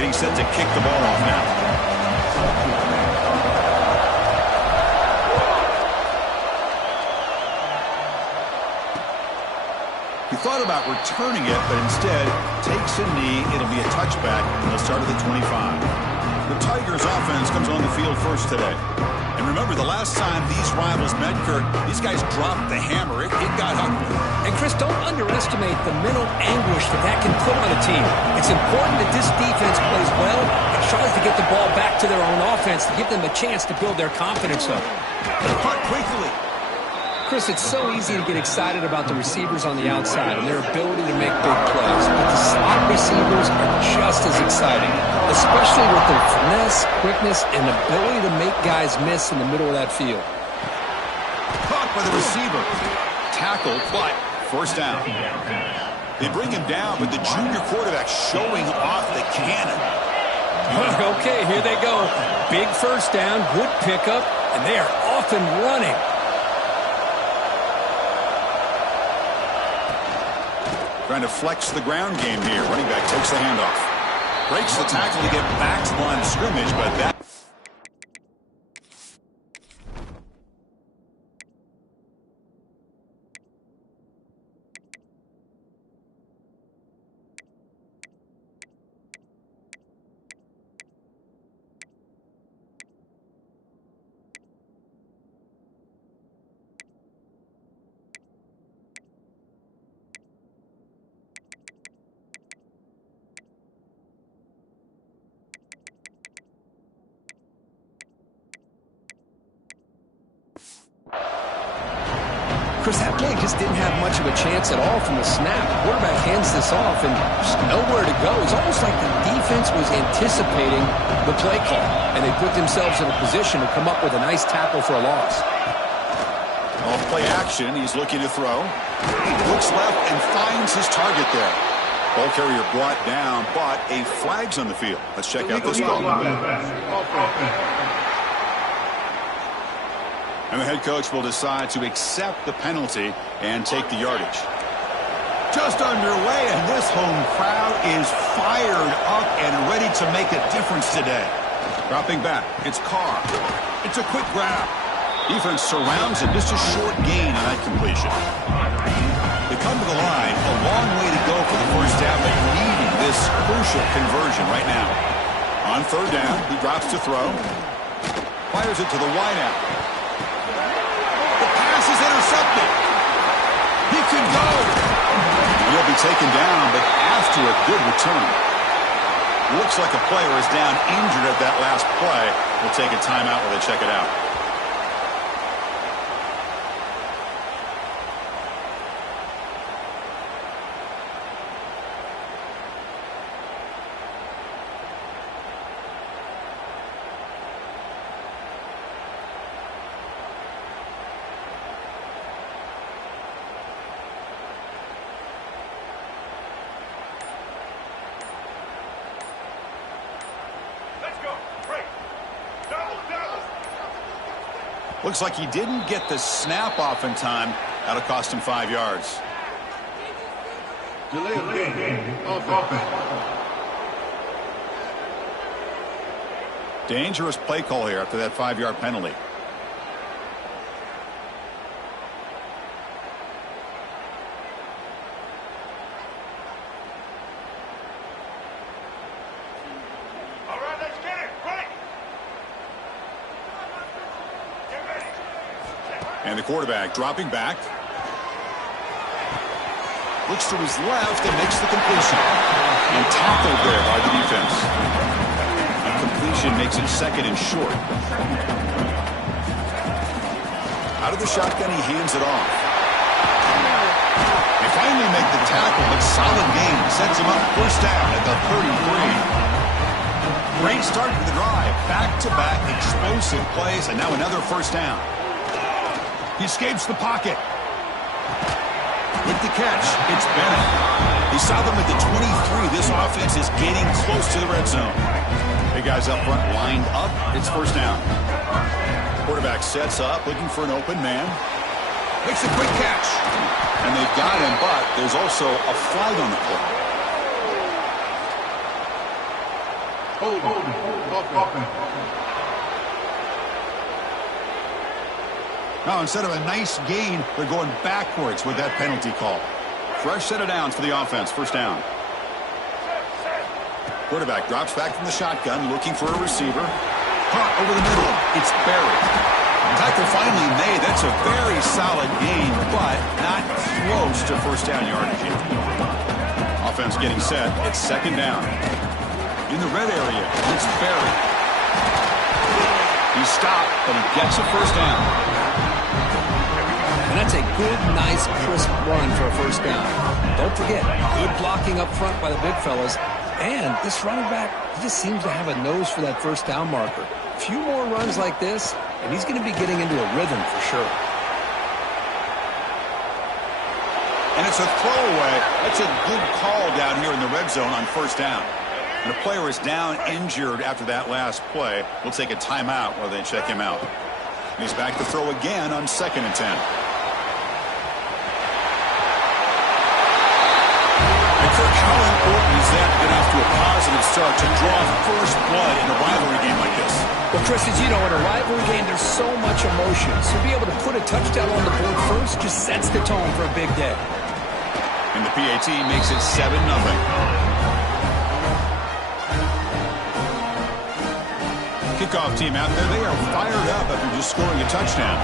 Getting set to kick the ball off now. He thought about returning it, but instead takes a knee. It'll be a touchback, and they'll start at the 25. The Tigers offense comes on the field first today. And remember, the last time these rivals met, Kirk, these guys dropped the hammer. It got ugly. And, Chris, don't underestimate the mental anguish that can put on a team. It's important that this defense plays well and tries to get the ball back to their own offense to give them a chance to build their confidence up. Cut quickly. Chris, it's so easy to get excited about the receivers on the outside and their ability to make big plays. But the slot receivers are just as exciting, especially with their finesse, quickness, and ability to make guys miss in the middle of that field. Caught by the receiver. Tackle, but first down. They bring him down, but the junior quarterback showing off the cannon. Okay, here they go. Big first down, good pickup, and they are off and running. Trying to flex the ground game here. Running back takes the handoff. Breaks the tackle to get back to the line of scrimmage, but that... Chris, that play just didn't have much of a chance at all from the snap. The quarterback hands this off and just nowhere to go. It's almost like the defense was anticipating the play call, and they put themselves in a position to come up with a nice tackle for a loss. Off play action. He's looking to throw. Looks left and finds his target there. Ball carrier brought down, but a flag's on the field. Let's check out this call. And the head coach will decide to accept the penalty and take the yardage. Just underway, and this home crowd is fired up and ready to make a difference today. Dropping back, it's Carr. It's a quick grab. Defense surrounds him. Just a short gain on that completion. They come to the line. A long way to go for the first half, but needing this crucial conversion right now. On third down, he drops to throw. Fires it to the wideout. The pass is intercepted. He can go. He'll be taken down, but after a good return. Looks like a player is down injured at that last play. We'll take a timeout while they check it out. Looks like he didn't get the snap off in time. That'll cost him 5 yards. Delay of game. Offense. Dangerous play call here after that 5-yard penalty. And the quarterback dropping back. Looks to his left and makes the completion. And tackled there by the defense. And completion makes it second and short. Out of the shotgun, he hands it off. They finally make the tackle, but solid gain. Sets him up first down at the 33. Great start to the drive. Back-to-back explosive plays, and now another first down. He escapes the pocket. With the catch, it's Bennett. He saw them at the 23. This offense is getting close to the red zone. Big guys up front lined up. It's first down. Quarterback sets up, looking for an open man. Makes a quick catch. And they've got him, but there's also a flag on the play. Now, instead of a nice gain, they're going backwards with that penalty call. Fresh set of downs for the offense. First down. Quarterback drops back from the shotgun, looking for a receiver. Caught over the middle. It's buried. Tackle finally made. That's a very solid gain, but not close to first down yardage yet. Offense getting set. It's second down. In the red area, it's buried. He stopped, but he gets a first down. And that's a good, nice, crisp run for a first down. Don't forget, good blocking up front by the big fellas. And this running back, he just seems to have a nose for that first down marker. A few more runs like this, and he's going to be getting into a rhythm for sure. And it's a throwaway. That's a good call down here in the red zone on first down. And a player is down injured after that last play. We'll take a timeout while they check him out. He's back to throw again on 2nd and 10. And Kirk, how important is that to get off to a positive start to draw first blood in a rivalry game like this? Well, Chris, as you know, in a rivalry game, there's so much emotion. So to be able to put a touchdown on the board first just sets the tone for a big day. And the PAT makes it 7-0. Kickoff team out there, they are fired up after just scoring a touchdown.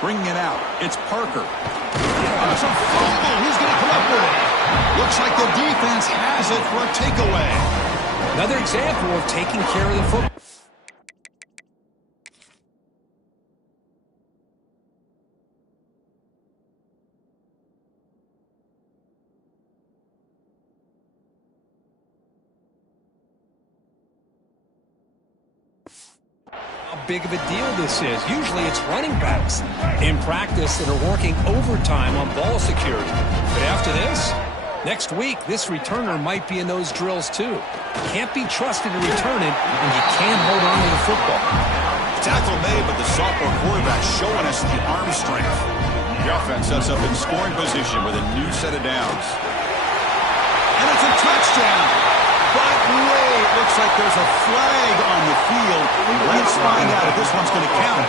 Bringing it out, it's Parker. It's a fumble, who's going to come up with it? Looks like the defense has it for a takeaway. Another example of taking care of the football. big of a deal this is. Usually it's running backs in practice that are working overtime on ball security. But after this, next week, this returner might be in those drills too. Can't be trusted to return it, and you can't hold on to the football. Tackle made, but the sophomore quarterback showing us the arm strength. The offense sets up in scoring position with a new set of downs. And it's a touchdown. But wait, looks like there's a flag on the field. Let's find out if this one's going to count.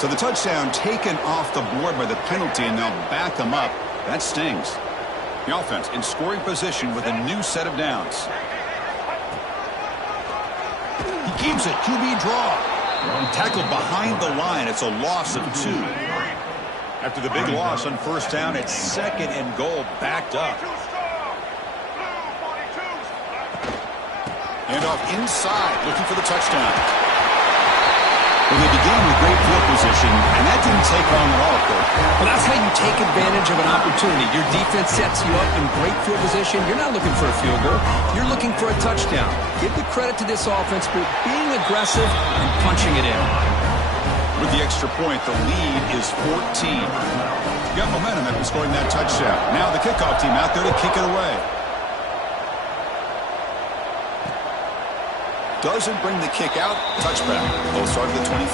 So the touchdown taken off the board by the penalty, and they'll back them up. That stings. The offense in scoring position with a new set of downs. He keeps it. QB draw. Tackled behind the line. It's a loss of 2. After the big loss on first down, it's 2nd and goal, backed up. Handoff inside, looking for the touchdown. Well, they began with great field position, and that didn't take long at all, Kirk. Well, that's how you take advantage of an opportunity. Your defense sets you up in great field position. You're not looking for a field goal. You're looking for a touchdown. Give the credit to this offense for being aggressive and punching it in. With the extra point, the lead is 14. Got momentum after scoring that touchdown. Now the kickoff team out there to kick it away. Doesn't bring the kick out. Touchback. They'll start at the 25.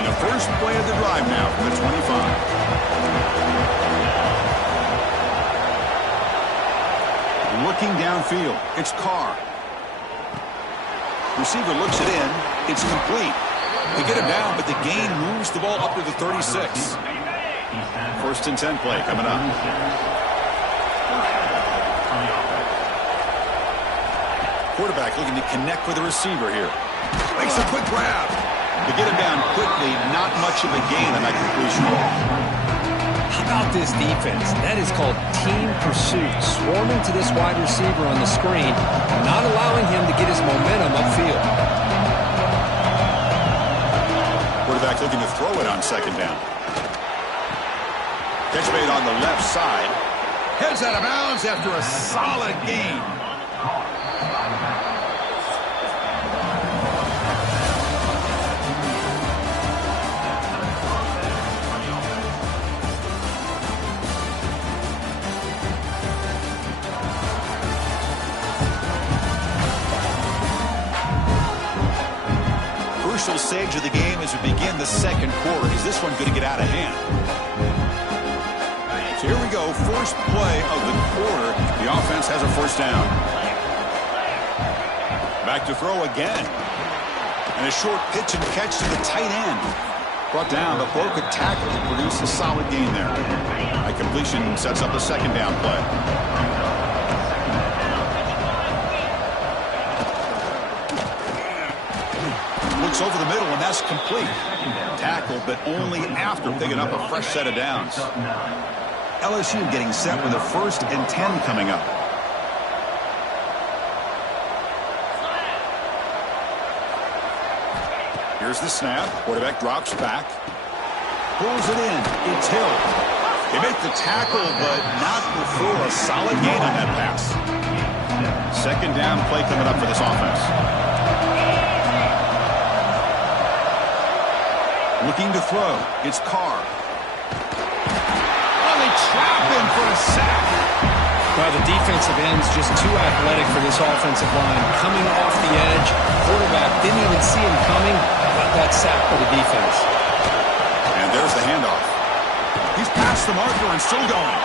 And the first play of the drive now from the 25. Looking downfield. It's Carr. Receiver looks it in. It's complete. They get him down, but the gain moves the ball up to the 36. First and 10 play coming up. Quarterback looking to connect with the receiver here. Makes a quick grab. To get him down quickly, not much of a gain on that completion. How about this defense? That is called team pursuit. Swarming to this wide receiver on the screen, not allowing him to get his momentum upfield. Quarterback looking to throw it on second down. Catch made on the left side. Heads out of bounds after a solid gain. Crucial stage of the game as we begin the second quarter. Is this one going to get out of hand? So here we go, first play of the quarter. The offense has a first down. Back to throw again. And a short pitch and catch to the tight end. Brought down, but broke a tackle to produce a solid gain there. High completion sets up a second down play. Looks over the middle, and that's complete. Tackled, but only after picking up a fresh set of downs. LSU getting set with a 1st and 10 coming up. Here's the snap. Quarterback drops back. Pulls it in. It's Hill. They make the tackle, but not before a solid gain on that pass. Second down play coming up for this offense. Looking to throw. It's Carr. Oh, they trap him for a sack. Well, the defensive end's just too athletic for this offensive line. Coming off the edge, quarterback didn't even see him coming. Got that sack for the defense. And there's the handoff. He's past the marker and still going.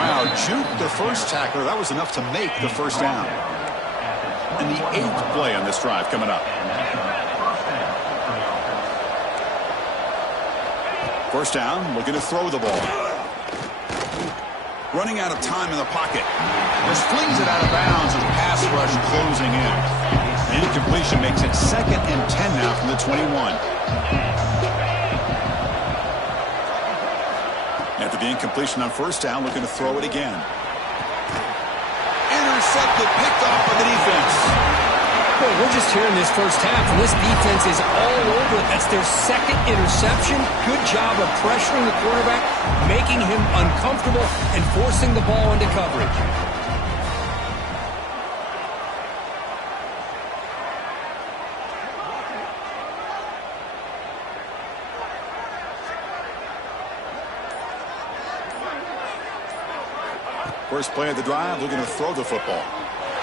Wow, juked the first tackler. That was enough to make the first down. And the 8th play on this drive coming up. First down, looking to throw the ball. Running out of time in the pocket. Just flings it out of bounds with pass rush closing in. The incompletion makes it 2nd and 10 now from the 21. After the incompletion on first down, looking to throw it again. Intercepted, picked off by the defense. Boy, we're just here in this first half, and this defense is all over it. That's their 2nd interception. Good job of pressuring the quarterback, making him uncomfortable, and forcing the ball into coverage. First play of the drive, looking to throw the football.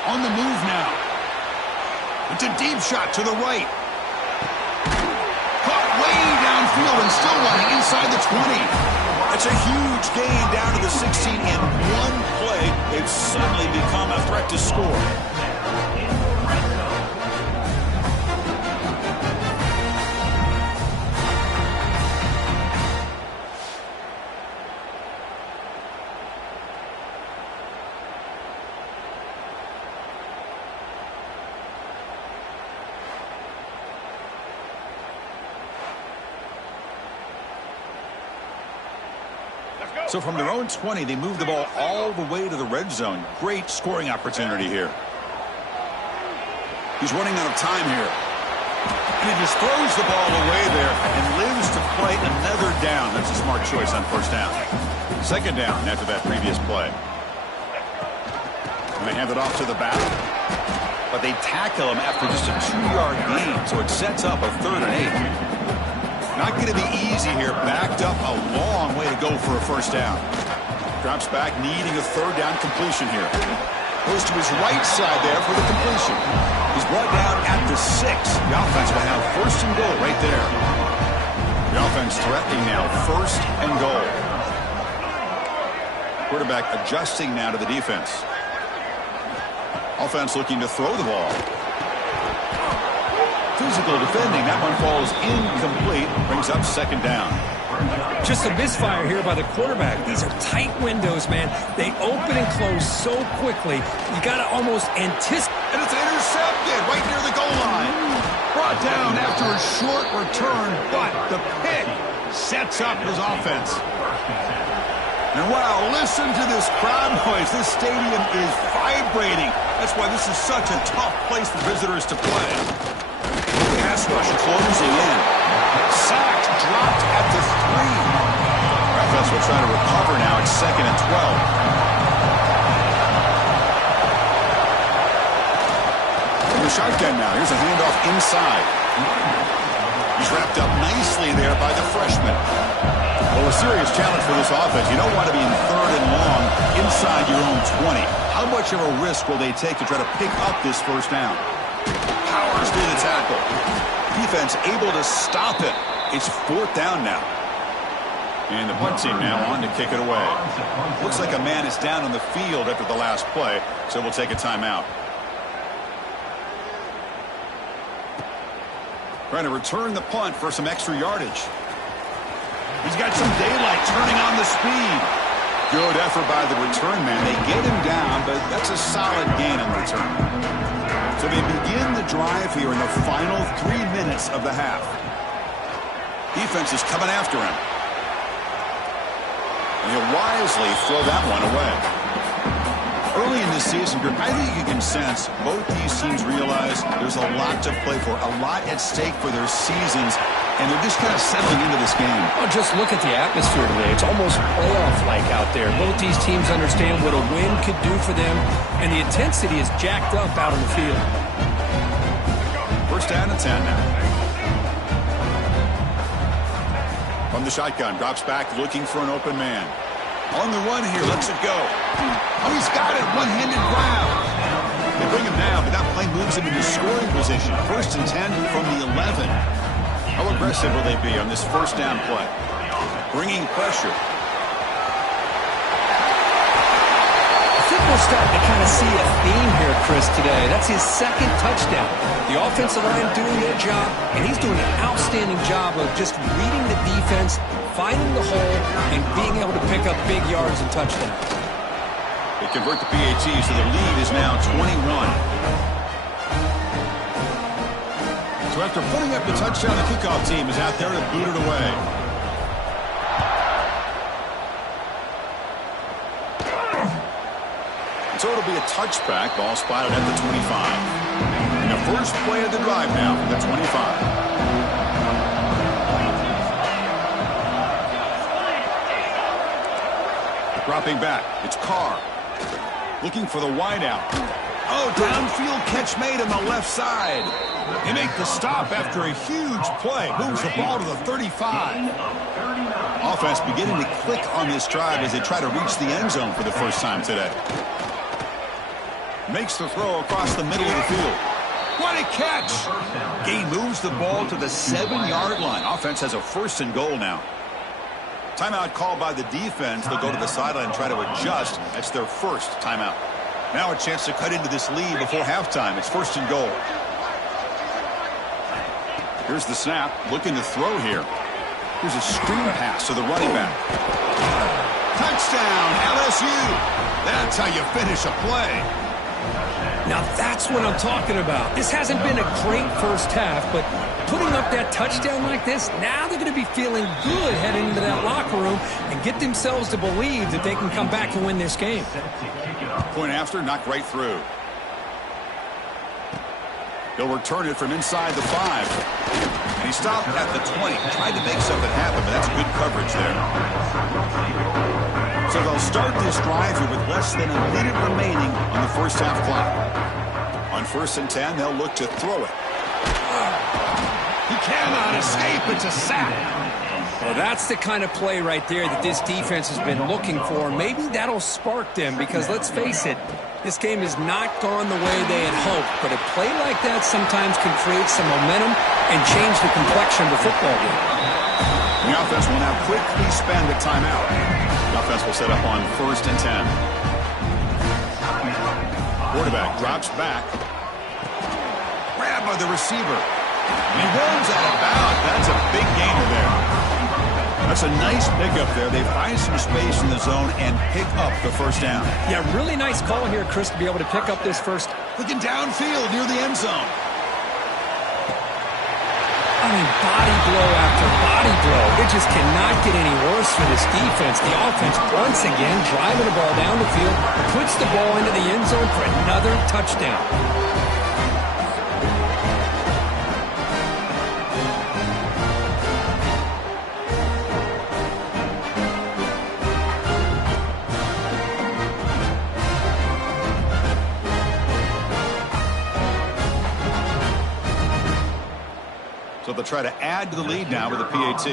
On the move now. It's a deep shot to the right. Caught way downfield and still running inside the 20. That's a huge gain down to the 16 in one play. They've suddenly become a threat to score. So from their own 20, they move the ball all the way to the red zone. Great scoring opportunity here. He's running out of time here. And he just throws the ball away there and lives to play another down. That's a smart choice on first down. Second down after that previous play. And they hand it off to the back. But they tackle him after just a 2-yard gain. So it sets up a 3rd and 8. Not going to be easy here. Backed up a long way to go for a first down. Drops back, needing a 3rd down completion here. Goes to his right side there for the completion. He's brought down at the 6. The offense will have 1st and goal right there. The offense threatening now, 1st and goal. Quarterback adjusting now to the defense. Offense looking to throw the ball. Physical defending. That one falls incomplete. Brings up 2nd down. Just a misfire here by the quarterback. These are tight windows, man. They open and close so quickly. You got to almost anticipate. And it's intercepted right near the goal line. Brought down after a short return, but the pick sets up his offense. And wow, listen to this crowd noise. This stadium is vibrating. That's why this is such a tough place for visitors to play. Pass rush closing in. Sacked, dropped at the 3. Offense will try to recover now. It's 2nd and 12. In the shotgun now. Here's a handoff inside. He's wrapped up nicely there by the freshman. Well, a serious challenge for this offense. You don't want to be in 3rd and long inside your own 20. How much of a risk will they take to try to pick up this first down? Powers through the tackle. Defense able to stop it. It's 4th down now. And the punt team now on to kick it away. Looks like a man is down on the field after the last play, so we'll take a timeout. Trying to return the punt for some extra yardage. He's got some daylight turning on the speed. Good effort by the return man. They get him down, but that's a solid gain on the return. So they begin the drive here in the final 3 minutes of the half. Defense is coming after him. And he'll wisely throw that one away. Early in the season, I think you can sense both these teams realize there's a lot to play for, a lot at stake for their seasons, and they're just kind of settling into this game. Oh, just look at the atmosphere today. It's almost playoff-like out there. Both these teams understand what a win could do for them, and the intensity is jacked up out on the field. First down and 10 now. From the shotgun, drops back looking for an open man. On the run here, lets it go. Oh, he's got it, one-handed grab. They bring him down, but that play moves him into scoring position. 1st and 10 from the 11. How aggressive will they be on this first down play? Bringing pressure. I think we're starting to kind of see a theme here, Chris, today. That's his 2nd touchdown. The offensive line doing their job, and he's doing an outstanding job of just reading the defense, finding the hole, and being able to pick up big yards and touchdowns. They convert the PAT, so the lead is now 21. So after putting up the touchdown, the kickoff team is out there to boot it away. So it'll be a touchback, ball spotted at the 25. And the first play of the drive now from the 25. Dropping back, it's Carr. Looking for the wideout. Oh, downfield catch made on the left side. They make the stop after a huge play. Moves the ball to the 35. Offense beginning to click on this drive as they try to reach the end zone for the first time today. Makes the throw across the middle of the field. What a catch! Gain moves the ball to the 7-yard line. Offense has a 1st and goal now. Timeout called by the defense. They'll go to the sideline and try to adjust. That's their first timeout. Now a chance to cut into this lead before halftime. It's 1st and goal. Here's the snap. Looking to throw here. Here's a screen pass to the running back. Touchdown, LSU. That's how you finish a play. Now that's what I'm talking about. This hasn't been a great first half, but putting up that touchdown like this, now they're going to be feeling good heading into that locker room and get themselves to believe that they can come back and win this game. Point after, knocked right through. He'll return it from inside the 5. And he stopped at the 20. Tried to make something happen, but that's good coverage there. So they'll start this drive here with less than a minute remaining on the first half clock. On 1st and 10, they'll look to throw it. He cannot escape. It's a sack. Well, that's the kind of play right there that this defense has been looking for. Maybe that'll spark them because, let's face it, this game has not gone the way they had hoped. But a play like that sometimes can create some momentum and change the complexion of the football game. The offense will now quickly spend a timeout. The offense will set up on 1st and 10. Quarterback drops back. Grabbed by the receiver. And he runs out of bounds. That's a big gainer there. That's a nice pickup there. They find some space in the zone and pick up the first down. Yeah, really nice call here, Chris, to be able to pick up this first. Looking downfield near the end zone. I mean, body blow after body blow. It just cannot get any worse for this defense. The offense, once again, driving the ball down the field, puts the ball into the end zone for another touchdown. So they'll try to add to the lead now with a PAT.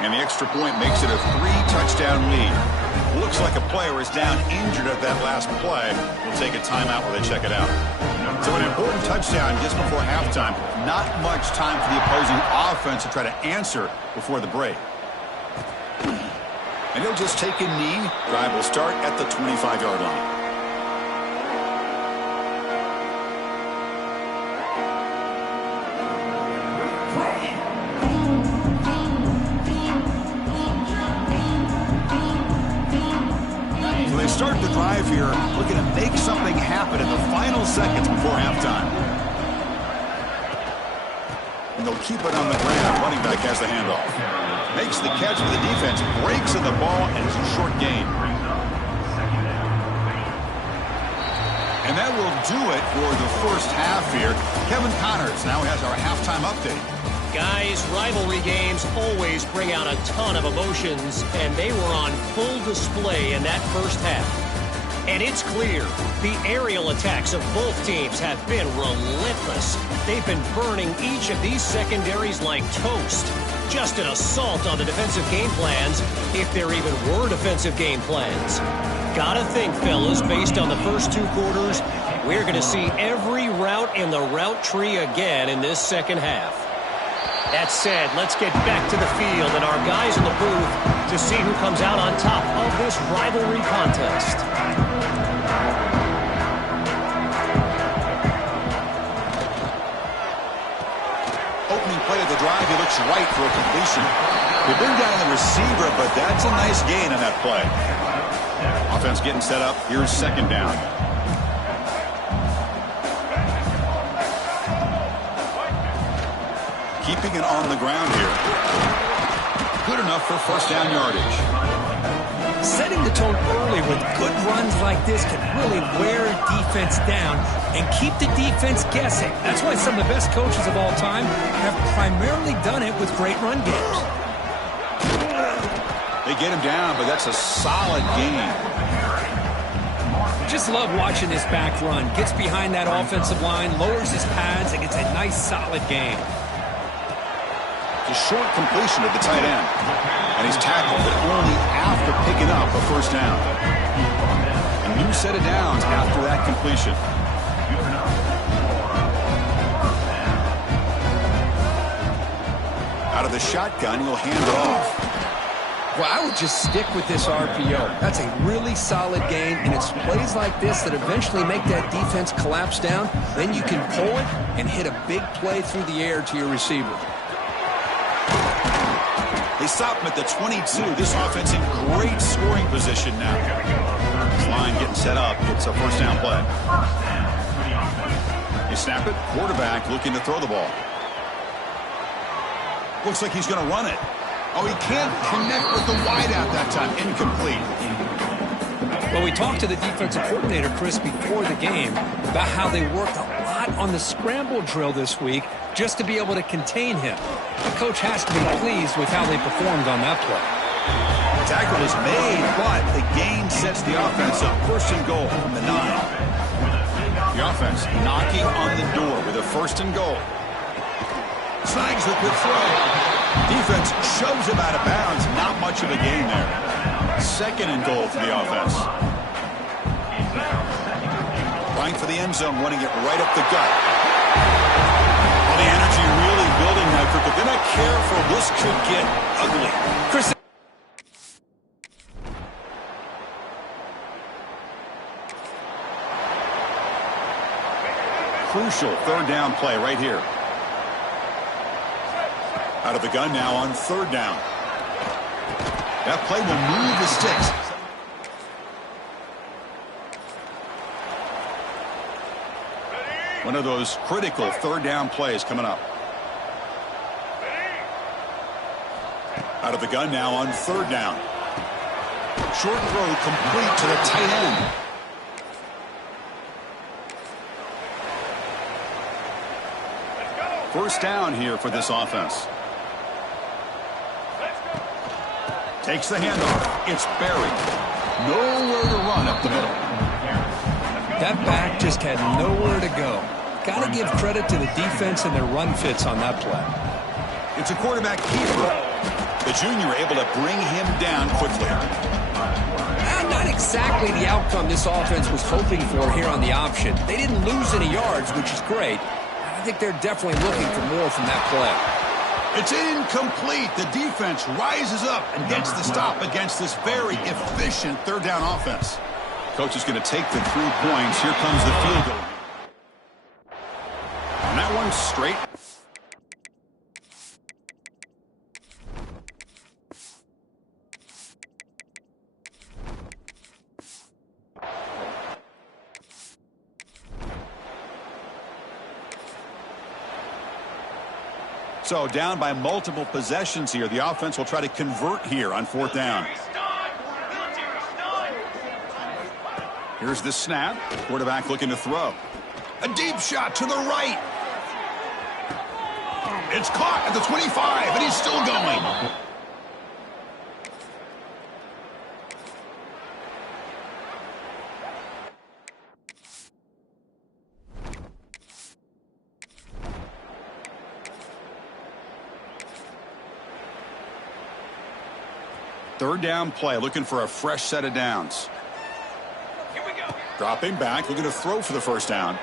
And the extra point makes it a 3-touchdown lead. Looks like a player is down injured at that last play. We'll take a timeout while they check it out. So an important touchdown just before halftime. Not much time for the opposing offense to try to answer before the break. And he'll just take a knee. Drive will start at the 25-yard line. So they start the drive here, looking to make something happen in the final seconds before halftime. And they'll keep it on the ground. Running back has the handoff. Makes the catch for the defense, breaks in the ball, and it's a short gain. And that will do it for the first half here. Kevin Connors now has our halftime update. Guys, rivalry games always bring out a ton of emotions, and they were on full display in that first half. And it's clear, the aerial attacks of both teams have been relentless. They've been burning each of these secondaries like toast. Just an assault on the defensive game plans, if there even were defensive game plans. Gotta think, fellas, based on the first 2 quarters, we're going to see every route in the route tree again in this second half. That said, let's get back to the field and our guys in the booth to see who comes out on top of this rivalry contest. Opening play of the drive, he looks right for a completion. They bring down the receiver, but that's a nice gain on that play. Offense getting set up. Here's second down. Keeping it on the ground here. Good enough for first down yardage. Setting the tone early with good runs like this can really wear a defense down and keep the defense guessing. That's why some of the best coaches of all time have primarily done it with great run games. They get him down, but that's a solid game. Just love watching this back run. Gets behind that offensive line, lowers his pads, and gets a nice, solid gain. A short completion to the tight end. And he's tackled, but only after picking up a first down. A new set of downs after that completion. Out of the shotgun, he'll hand it off. Well, I would just stick with this RPO. That's a really solid gain, and it's plays like this that eventually make that defense collapse down. Then you can pull it and hit a big play through the air to your receiver. They stop him at the 22. This offense in great scoring position now. This line getting set up. It's a first down play. You snap it. Quarterback looking to throw the ball. Looks like he's going to run it. Oh, he can't connect with the wideout that time. Incomplete. Well, we talked to the defensive coordinator, Chris, before the game about how they worked a lot on the scramble drill this week just to be able to contain him. The coach has to be pleased with how they performed on that play. The tackle is made, but the gain sets the offense up. First and goal from the 9. The offense knocking on the door with a first and goal. Snags the quick throw. Defense shoves him out of bounds. Not much of a gain there. Second and goal for the offense. Trying for the end zone, running it right up the gut. Well, the energy really building now. If they're not careful, this could get ugly. Chris. Crucial third down play right here. Out of the gun now on third down. That play will move the sticks. One of those critical third down plays coming up. Out of the gun now on third down. Short throw complete to the tight end. First down here for this offense. Takes the handoff. It's buried. Nowhere to run up the middle. That back just had nowhere to go. Got to give credit to the defense and their run fits on that play. It's a quarterback keeper. The junior able to bring him down quickly. Not exactly the outcome this offense was hoping for here on the option. They didn't lose any yards, which is great. I think they're definitely looking for more from that play. It's incomplete. The defense rises up and gets the stop against this very efficient third down offense. Coach is going to take the 3 points. Here comes the field goal. And that one's straight. So down by multiple possessions here. The offense will try to convert here on fourth down. Here's the snap. Quarterback looking to throw. A deep shot to the right. It's caught at the 25, and he's still going. Third down play, looking for a fresh set of downs. Here we go. Dropping back, looking to throw for the first down.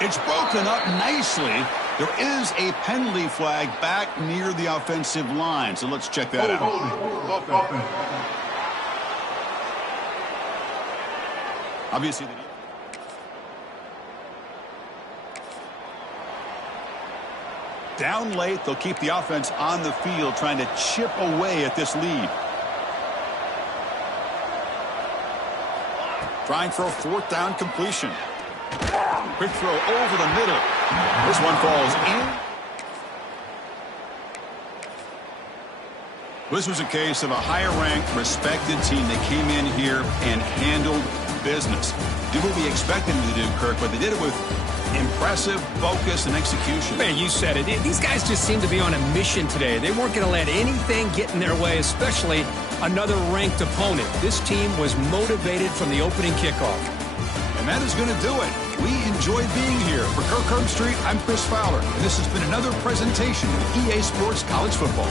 It's broken up nicely. There is a penalty flag back near the offensive line, so let's check that out. Obviously, down late, they'll keep the offense on the field, trying to chip away at this lead. Trying for a fourth down completion. Quick throw over the middle. This one falls in. This was a case of a higher-ranked, respected team that came in here and handled business. Did what we expected them to do, Kirk, but they did it with impressive focus and execution. Man, you said it. These guys just seem to be on a mission today. They weren't going to let anything get in their way, especially another ranked opponent. This team was motivated from the opening kickoff. And that is going to do it. We enjoyed being here. For Kirk Herbstreit, I'm Chris Fowler, and this has been another presentation of EA Sports College Football.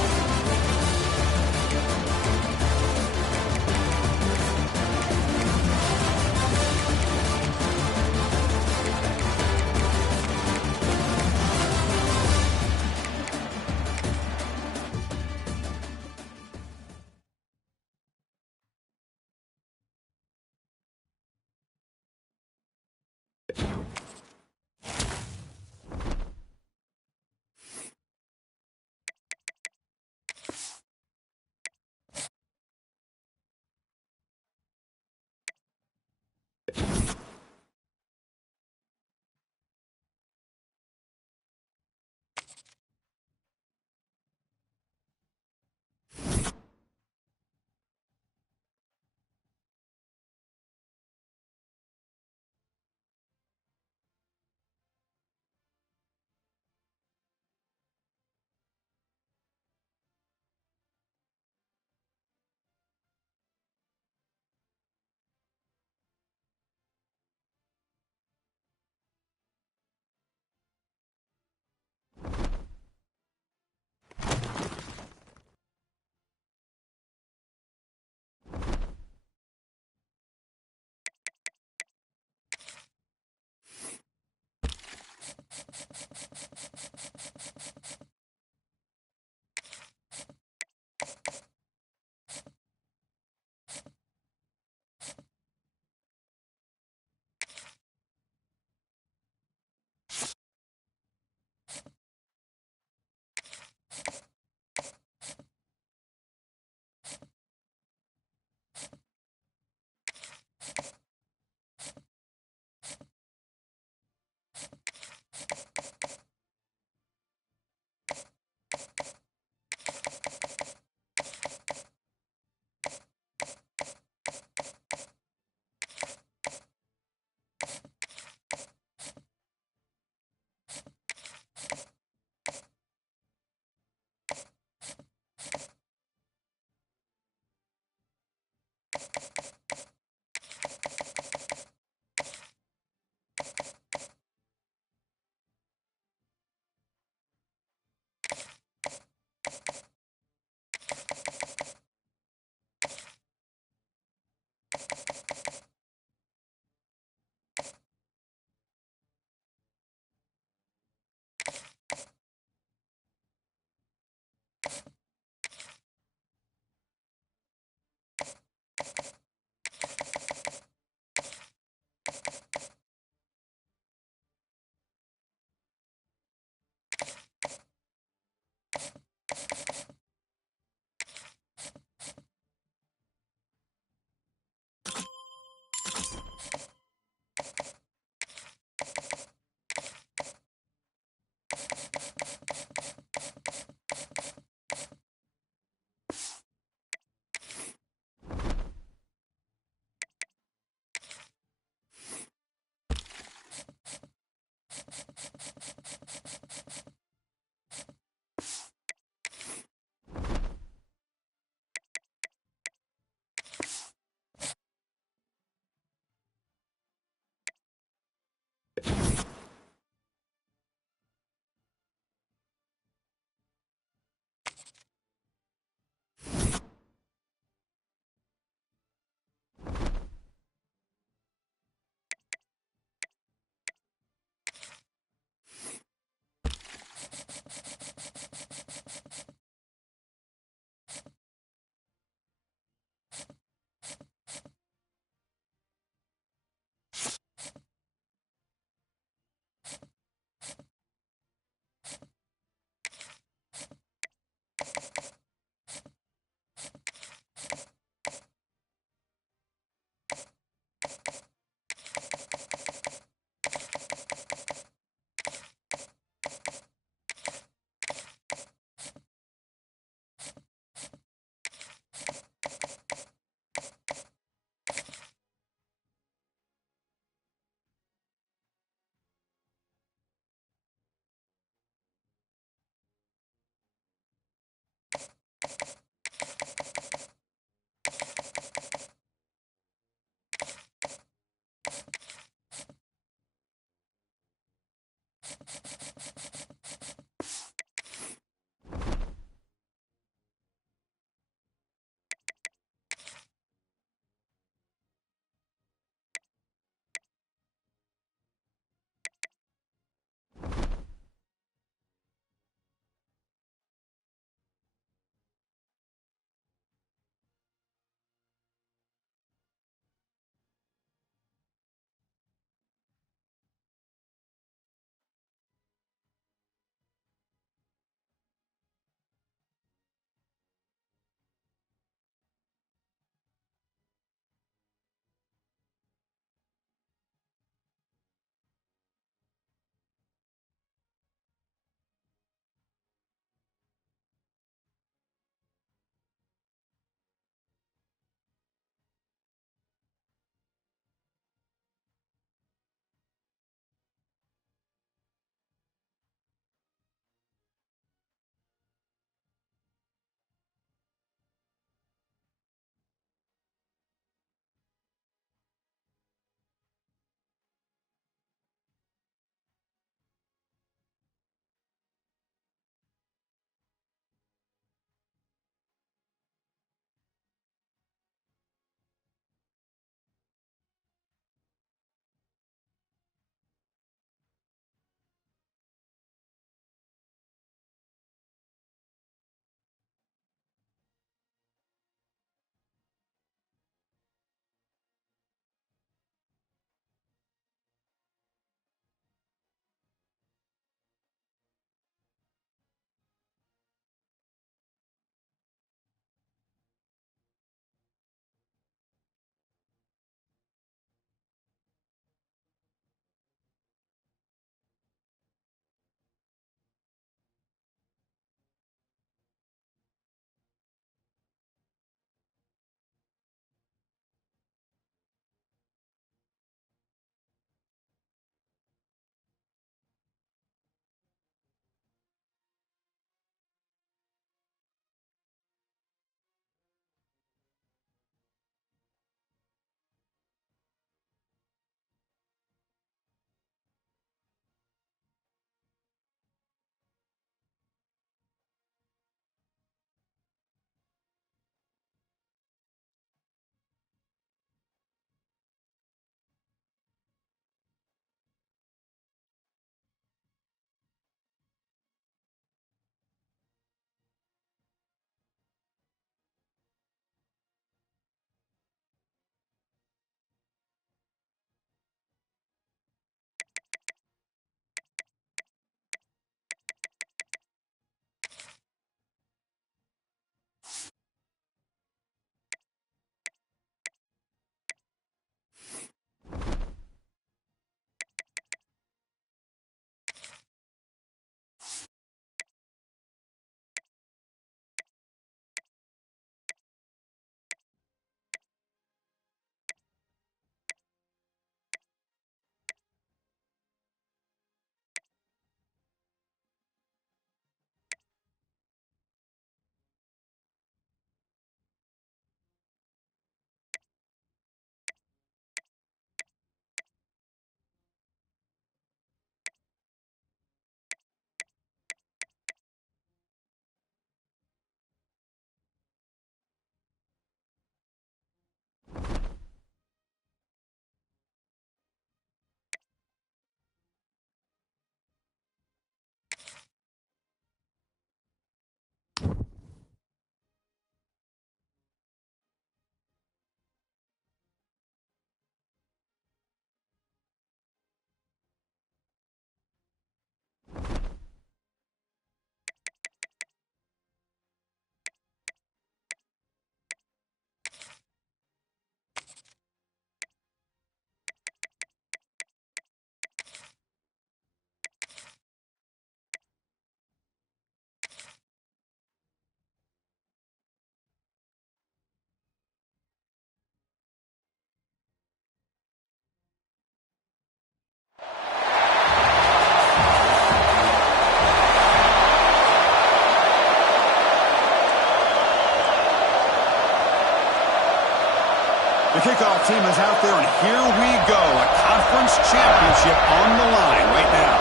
The kickoff team is out there, and here we go. A conference championship on the line right now.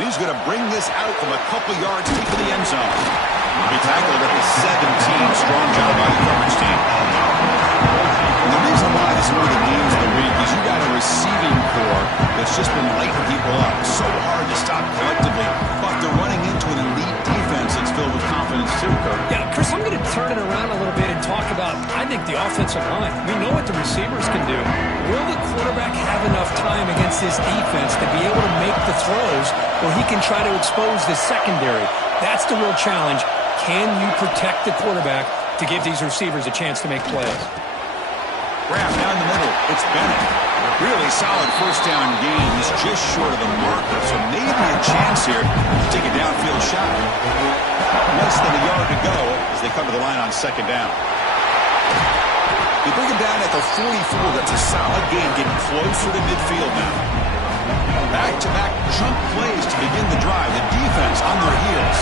And he's going to bring this out from a couple yards deep in the end zone. He tackled at the 17. Strong job by the coverage team. And the reason why this is one of the games of the week is you got a receiving core that's just been lighting people up. So hard to stop collectively, but they're running into an elite defense that's filled with confidence too, Kirk. Yeah, Chris, I'm going to turn it around a little bit and talk about, I think, the offensive line. We know what the receivers can do. Will the quarterback have enough time against this defense to be able to make the throws where he can try to expose the secondary? That's the real challenge. Can you protect the quarterback to give these receivers a chance to make plays? Grab down the middle. It's Bennett. Really solid first down gain. He's just short of the marker, so maybe a chance here to take a downfield shot. Less than a yard to go as they come to the line on second down. They bring him down at the 44. That's a solid gain, getting closer to midfield now. Back-to-back chunk plays to begin the drive. The defense on their heels.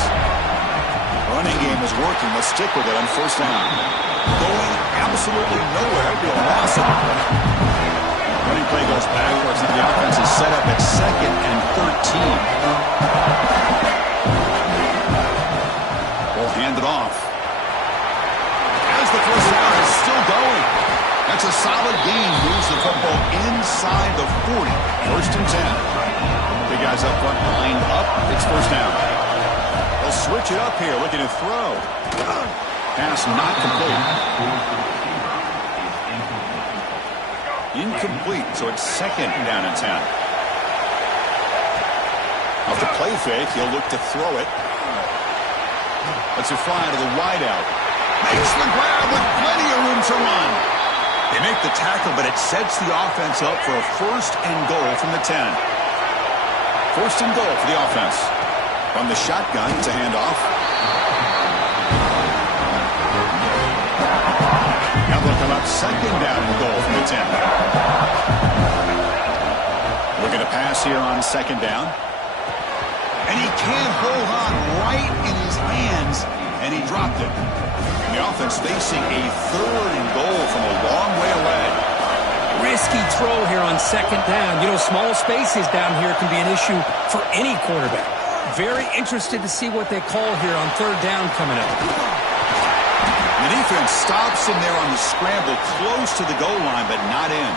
Running game is working. Let's stick with it on first down. Going absolutely nowhere. It'll be a loss of it. Running play goes backwards, and the offense is set up at 2nd and 13. We'll hand it off. As the first down is still going. That's a solid gain. Moves the football inside the 40. 1st and 10. Big guys up front, lined up. It's first down. They'll switch it up here, looking to throw. Pass not complete. Incomplete, so it's 2nd down and 10. Off the play fake, he'll look to throw it. Lets it fly to the wideout. Makes the grab with plenty of room to run. They make the tackle, but it sets the offense up for a 1st and goal from the 10. 1st and goal for the offense. From the shotgun, it's a handoff. Now they'll come up 2nd down and goal from the 10. Looking to pass here on 2nd down. And he can't hold on right in his hands, and he dropped it. And the offense facing a 3rd and goal from a long way away. Risky throw here on 2nd down. You know, small spaces down here can be an issue for any quarterback. Very interested to see what they call here on 3rd down coming up. The defense stops him there on the scramble, close to the goal line, but not in.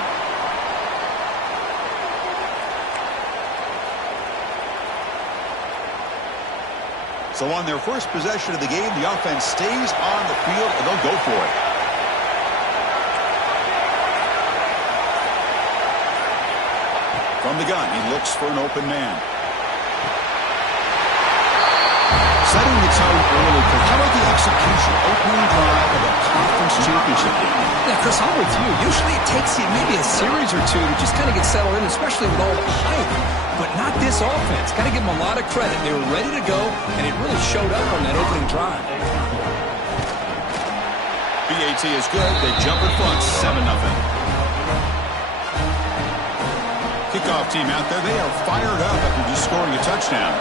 So on their first possession of the game, the offense stays on the field, and they'll go for it. From the gun, he looks for an open man. Setting the tone early. How about the execution? Opening drive of a conference championship game. Yeah, Chris, I'm with you. Usually it takes you maybe a series or two to just kind of get settled in, especially with all the hype. But not this offense. Got to give them a lot of credit. They were ready to go, and it really showed up on that opening drive. BAT is good. They jump in front, 7-0. Kickoff team out there. They are fired up after just scoring a touchdown.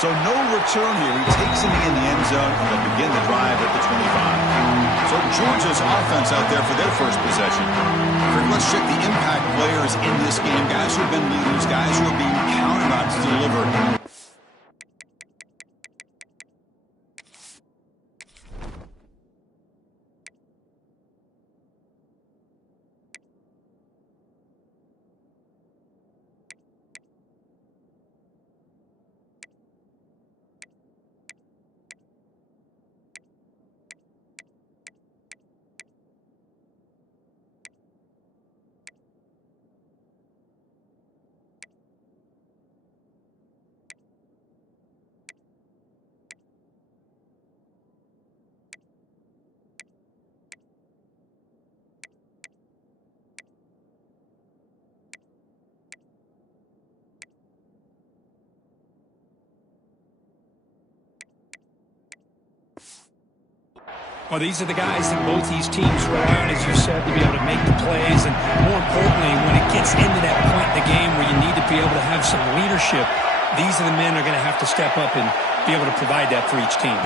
So no return here. He takes him in the end zone, and they'll begin the drive at the 25. So Georgia's offense out there for their first possession. Let's check the impact players in this game. Guys who have been leaders, guys who are being counted on to deliver. Well, these are the guys that both these teams rely on, as you said, to be able to make the plays. And more importantly, when it gets into that point in the game where you need to be able to have some leadership, these are the men who are going to have to step up and be able to provide that for each team.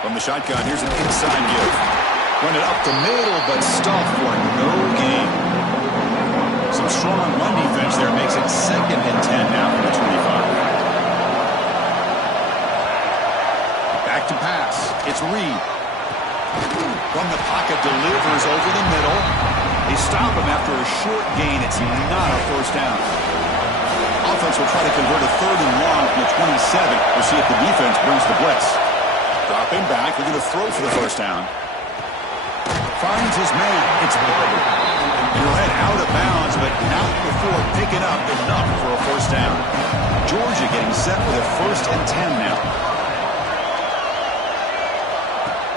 From the shotgun, here's an inside give. Run it up the middle, but stuffed for no gain. Some strong run defense there makes it 2nd and 10 now from the 25. Back to pass. It's Reed. From the pocket, delivers over the middle. They stop him after a short gain. It's not a first down. Offense will try to convert a 3rd and long from the 27. We'll see if the defense brings the blitz. Dropping back. They're going to throw for the first down. Finds his man. It's Barber. He'll head out of bounds, but not before picking up enough for a first down. Georgia getting set with a 1st and 10 now.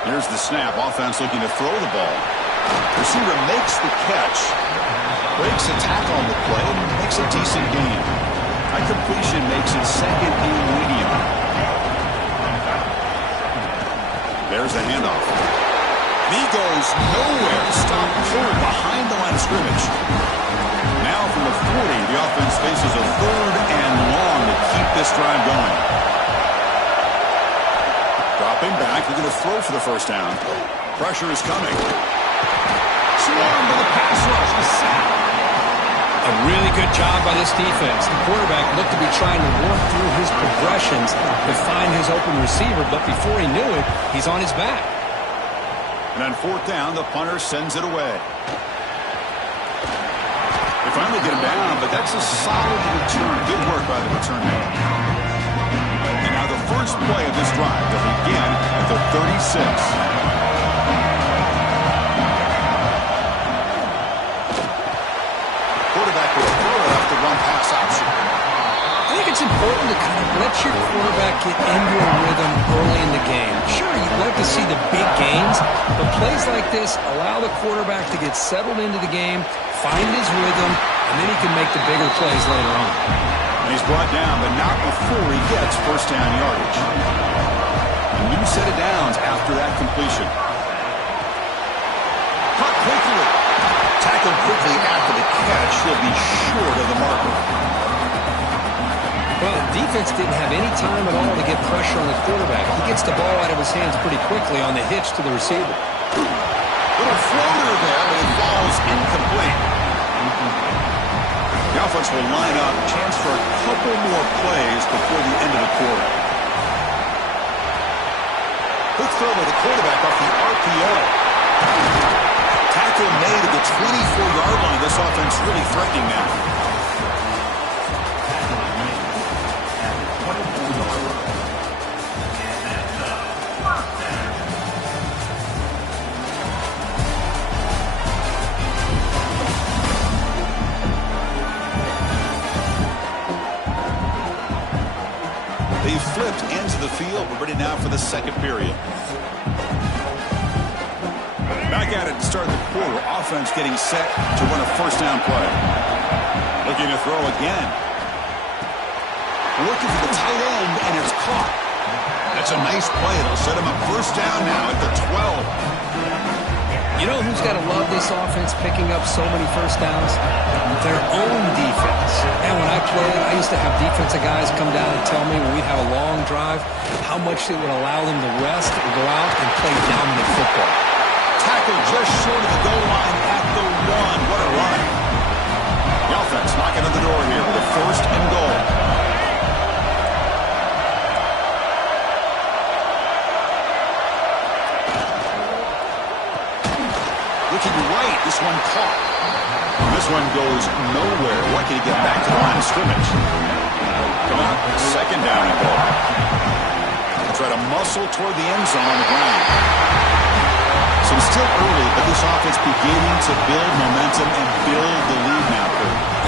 Here's the snap. Offense looking to throw the ball. Receiver makes the catch. Breaks a tackle on the play and makes a decent gain. That completion makes it 2nd and medium. There's the handoff. He goes nowhere. Stop cold behind the line of scrimmage. Now from the 40, the offense faces a 3rd and long to keep this drive going. Dropping back, they're going to throw for the first down. Pressure is coming. Swarmed with a pass rush. A sack. A really good job by this defense. The quarterback looked to be trying to work through his progressions to find his open receiver, but before he knew it, he's on his back. And on 4th down, the punter sends it away. They finally get him down, but that's a solid return. Good work by the return man. And now the first play of this drive will begin at the 36. Quarterback will throw it off the run-pass option. I think it's important to kind of let your quarterback get into a rhythm early in the game. Sure, you'd love to see the big gains, but plays like this allow the quarterback to get settled into the game, find his rhythm, and then he can make the bigger plays later on. And he's brought down, but not before he gets first down yardage. A new set of downs after that completion. Caught quickly. Tackled quickly after the catch. He'll be short of the marker. Well, the defense didn't have any time at all to get pressure on the quarterback. He gets the ball out of his hands pretty quickly on the hitch to the receiver. Little floater there, but it falls incomplete. The offense will line up. Chance for a couple more plays before the end of the quarter. Quick throw by the quarterback off the RPO. Tackle made at the 24-yard line. This offense really threatening now. They flipped into the field. We're ready now for the 2nd period. Back at it to start the quarter. Offense getting set to run a first down play. Looking to throw again. Looking for the tight end, and it's caught. That's a nice play. It'll set him up first down now at the 12. You know who's got to love this offense picking up so many first downs? Their own defense. And when I played, I used to have defensive guys come down and tell me when we'd have a long drive how much it would allow them to rest and go out and play dominant football. Tackle just short of the goal line at the 1. What a run. The offense knocking on the door here with a 1st and goal. Looking right, this one caught. This one goes nowhere. Lucky to get back to the line of scrimmage. Come out, 2nd down and goal. Try to muscle toward the end zone on the ground. So it's still early, but this offense beginning to build momentum and build the lead now.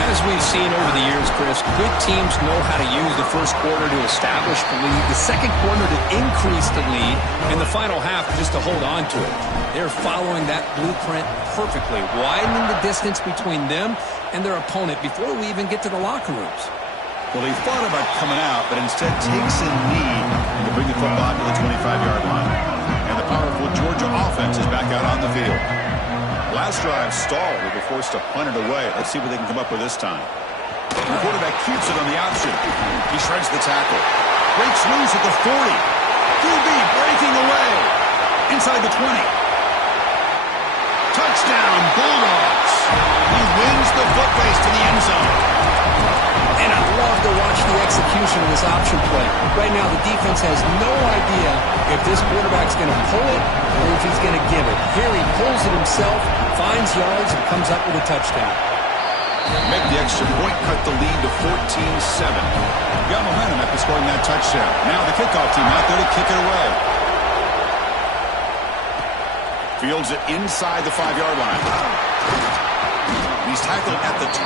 As we've seen over the years, Chris, good teams know how to use the first quarter to establish the lead, the second quarter to increase the lead, and the final half just to hold on to it. They're following that blueprint perfectly, widening the distance between them and their opponent before we even get to the locker rooms. Well, he thought about coming out, but instead takes a knee to bring the football to the 25-yard line. And the powerful Georgia offense is back out on the field. Last drive stalled. They were forced to punt it away. Let's see what they can come up with this time. The quarterback keeps it on the option. He shreds the tackle. Breaks loose at the 40. QB breaking away. Inside the 20. Touchdown, Bulldogs. He wins the foot race to the end zone. And I love to watch the execution of this option play. Right now, the defense has no idea if this quarterback's going to pull it or if he's going to give it. Here he pulls it himself, finds yards, and comes up with a touchdown. Make the extra point, cut the lead to 14-7. Got momentum after scoring that touchdown. Now the kickoff team out there to kick it away. Fields it inside the 5-yard line. He's tackled at the 21.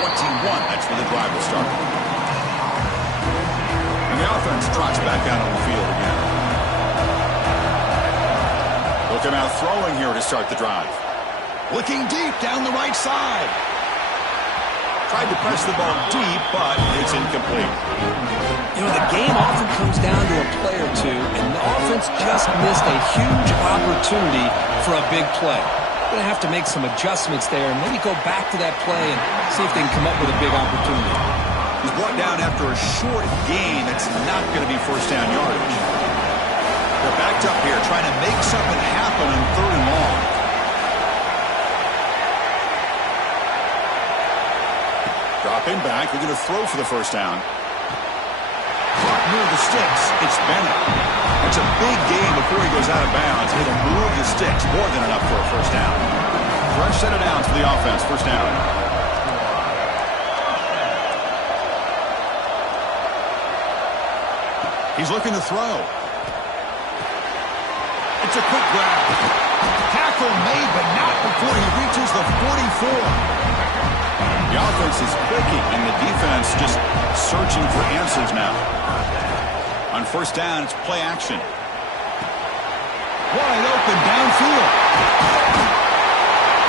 That's where the drive will start. And the offense trots back out on the field again. They'll come out throwing here to start the drive. Looking deep down the right side. Tried to press the ball deep, but it's incomplete. You know, the game often comes down to a play or two, and the offense just missed a huge opportunity for a big play. Going to have to make some adjustments there and maybe go back to that play and see if they can come up with a big opportunity. He's brought down after a short gain. That's not going to be first down yardage. They're backed up here trying to make something happen on 3rd and long. Dropping back. They're going to throw for the first down. Caught near the sticks. It's Bennett. It's a big gain before he goes out of bounds. It'll move the sticks. More than enough for a first down. Fresh set of downs for the offense. First down. He's looking to throw. It's a quick grab. Tackle made, but not before he reaches the 44. The offense is clicking, and the defense just searching for answers now. On first down, it's play action. Wide open downfield.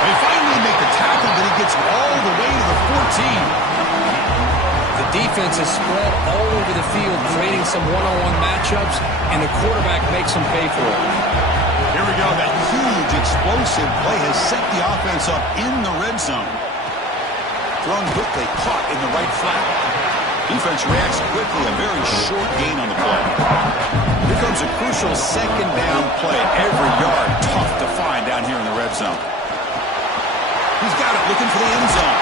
They finally make the tackle, but he gets all the way to the 14. The defense is spread all over the field, creating some one-on-one matchups, and the quarterback makes them pay for it. Here we go. That huge, explosive play has set the offense up in the red zone. Thrown quickly, caught in the right flat. Defense reacts quickly, a very short gain on the play. Here comes a crucial second down play. Every yard tough to find down here in the red zone. He's got it, looking for the end zone.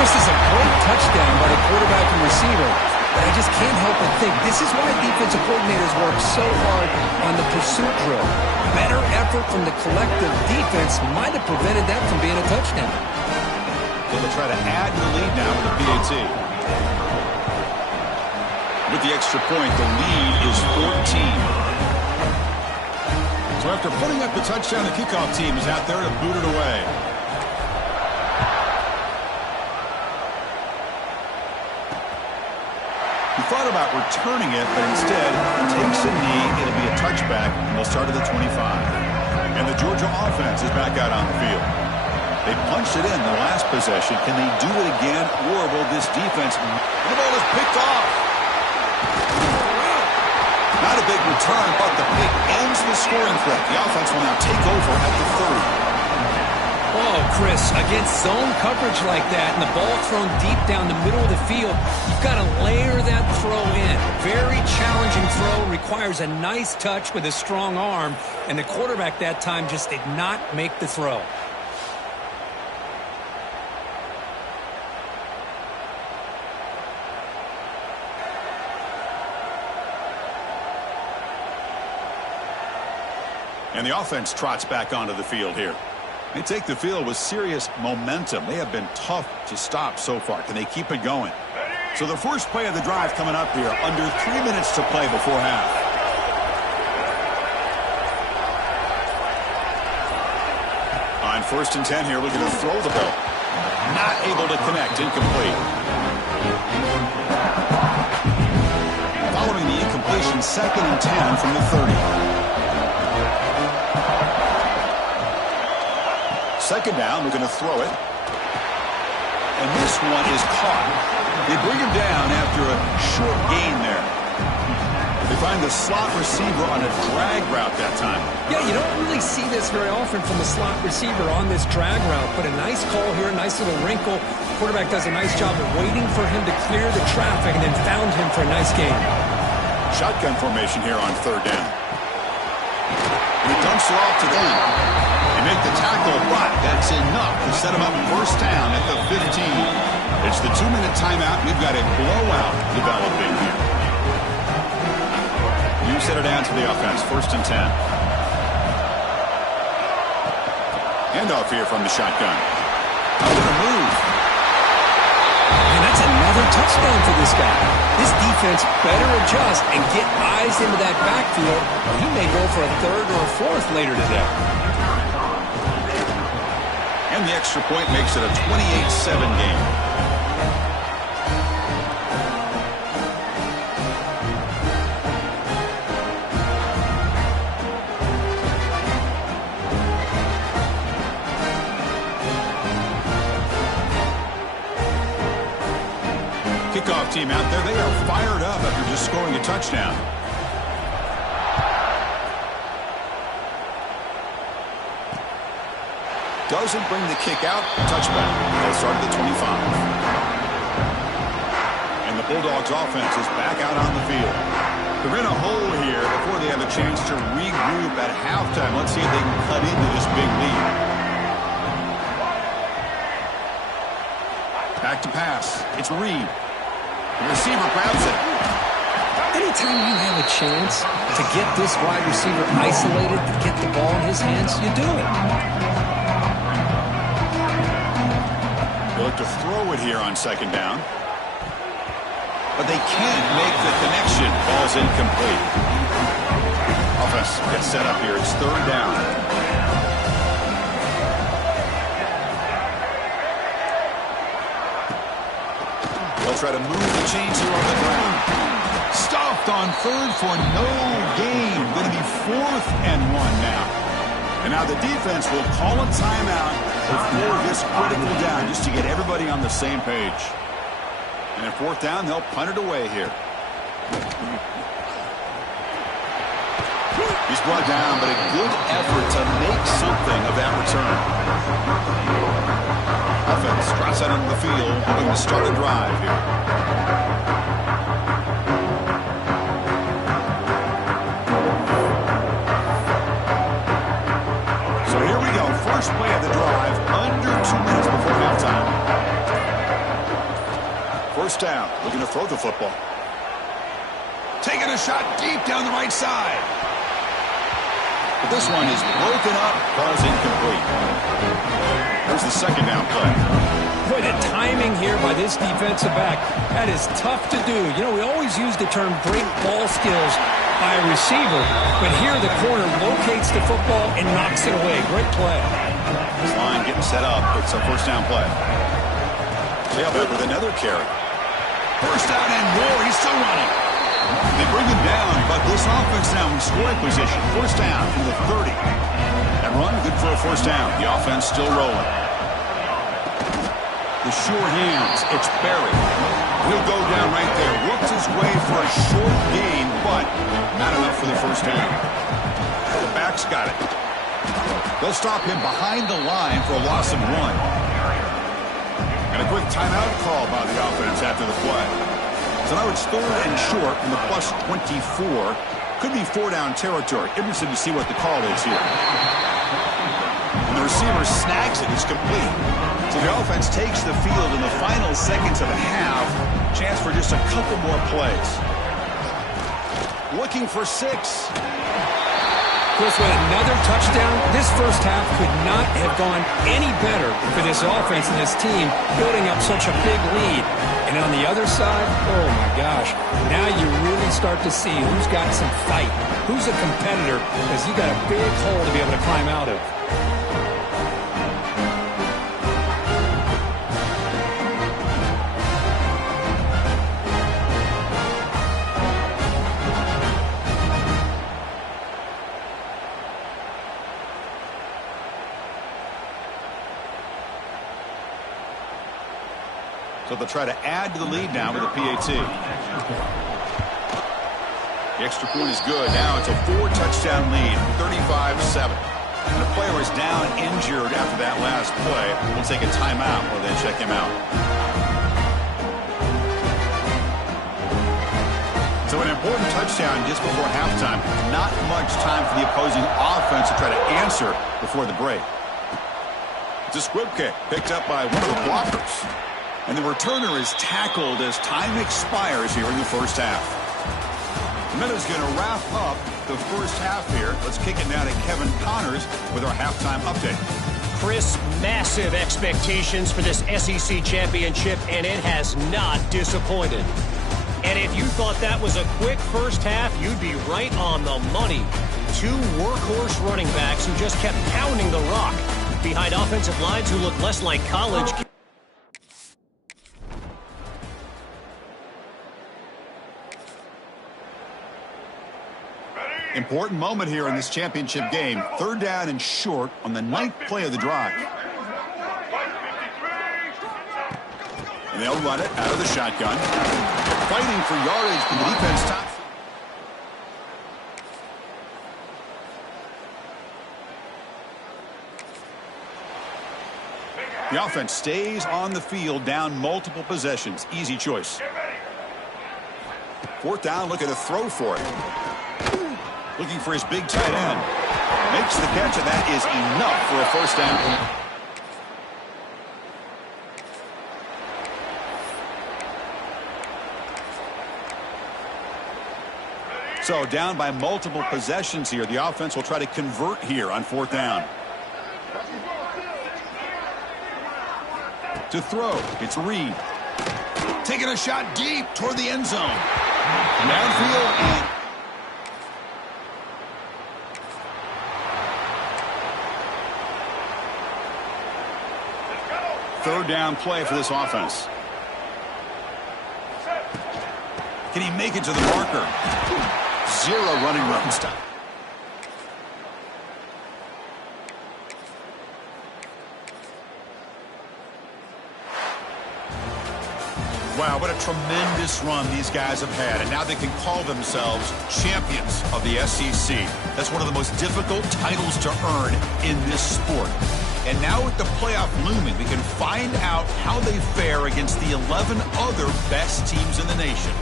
This is a great touchdown by the quarterback and receiver, but I just can't help but think this is why defensive coordinators work so hard on the pursuit drill. Better effort from the collective defense might have prevented that from being a touchdown. They'll try to add to the lead now with the PAT. With the extra point, the lead is 14. So after putting up the touchdown, the kickoff team is out there to boot it away. He thought about returning it, but instead takes a knee. It'll be a touchback, and they'll start at the 25. And the Georgia offense is back out on the field. They punched it in the last possession. Can they do it again, or will this defense... The ball is picked off. Not a big return, but the pick ends the scoring threat. The offense will now take over at the 30. Oh, Chris, against zone coverage like that and the ball thrown deep down the middle of the field, you've got to layer that throw in. Very challenging throw, requires a nice touch with a strong arm, and the quarterback that time just did not make the throw. And the offense trots back onto the field here. They take the field with serious momentum. They have been tough to stop so far. Can they keep it going? So the first play of the drive coming up here. Under 3 minutes to play before half. On 1st and 10 here, looking to throw the ball. Not able to connect. Incomplete. Following the incompletion, 2nd and 10 from the 30. Second down, we're going to throw it. And this one is caught. They bring him down after a short gain there. They find the slot receiver on a drag route that time. Yeah, you don't really see this very often from the slot receiver on this drag route, but a nice call here, a nice little wrinkle. Quarterback does a nice job of waiting for him to clear the traffic and then found him for a nice gain. Shotgun formation here on third down. He dumps it off to them. They make the tackle, but that's enough to set him up first down at the 15. It's the 2-minute timeout. We've got a blowout developing here. You set it down to the offense, 1st and 10. Handoff here from the shotgun. Out of the move. And that's another touchdown for this guy. This defense better adjust and get eyes into that backfield, or he may go for a 3rd or a 4th later today. And the extra point makes it a 28-7 game. Kickoff team out there, they are fired up after just scoring a touchdown. Doesn't bring the kick out. Touchback. They'll start at the 25. And the Bulldogs offense is back out on the field. They're in a hole here before they have a chance to regroup at halftime. Let's see if they can cut into this big lead. Back to pass. It's Reed. The receiver grabs it. Anytime you have a chance to get this wide receiver isolated, to get the ball in his hands, you do it. They look to throw it here on 2nd down. But they can't make the connection. Ball's incomplete. Offense gets set up here. It's 3rd down. They'll try to move the chains here on the ground. Stuffed on 3rd for no gain. Going to be 4th and 1 now. And now the defense will call a timeout before this critical down just to get everybody on the same page. And at 4th down, they'll punt it away here. He's brought down, but a good effort to make something of that return. Offense drops out onto the field, hoping to start a drive here. So here we go. First play of the drive, under 2 minutes before halftime. 1st down, looking to throw the football. Taking a shot deep down the right side. But this one is broken up, ball's incomplete. There's the 2nd down play. Boy, the timing here by this defensive back, that is tough to do. You know, we always use the term great ball skills by a receiver, but here the corner locates the football and knocks it away. Great play. This line getting set up. It's a 1st down play. Tailback with another carry. 1st down and more. He's still running. They bring him down, but this offense now in scoring position. 1st down from the 30. That run good for a 1st down. The offense still rolling. The sure hands. It's Barry. He'll go down right there. Works his way for a short gain, but not enough for the 1st down. The back's got it. They'll stop him behind the line for a loss of 1. And a quick timeout call by the offense after the play. So now it's 3rd and short from the plus 24. Could be 4-down territory. Interested to see what the call is here. And the receiver snags it. It's complete. So the offense takes the field in the final seconds of the half. Chance for just a couple more plays. Looking for 6. Chris, with another touchdown, this 1st half could not have gone any better for this offense and this team, building up such a big lead. And on the other side, oh my gosh, now you really start to see who's got some fight, who's a competitor, because you got a big hole to be able to climb out of. So they'll try to add to the lead now with a PAT. The extra point is good. Now it's a 4-touchdown lead, 35-7. And the player is down injured after that last play. We'll take a timeout while they check him out. So an important touchdown just before halftime. Not much time for the opposing offense to try to answer before the break. It's a squib kick picked up by one of the blockers. And the returner is tackled as time expires here in the first half. Minutes going to wrap up the first half here. Let's kick it now to Kevin Connors with our halftime update. Chris, massive expectations for this SEC championship, and it has not disappointed. And if you thought that was a quick first half, you'd be right on the money. Two workhorse running backs who just kept pounding the rock behind offensive lines who look less like college. Important moment here in this championship game. 3rd down and short on the 9th play of the drive. And they'll run it out of the shotgun. Fighting for yardage from the defense top. The offense stays on the field, down multiple possessions. Easy choice. 4th down, looking to throw for it. Looking for his big tight end. Makes the catch, and that is enough for a first down. So down by multiple possessions here. The offense will try to convert here on 4th down. To throw, it's Reed. Taking a shot deep toward the end zone. Downfield and 3rd down play for this offense. Can he make it to the marker? 0 running room stop. Wow, what a tremendous run these guys have had, and now they can call themselves champions of the SEC. That's one of the most difficult titles to earn in this sport. And now with the playoff looming, we can find out how they fare against the 11 other best teams in the nation.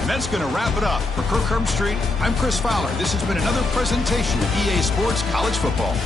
And that's going to wrap it up. For Kirk Herbstreit, I'm Chris Fowler. This has been another presentation of EA Sports College Football.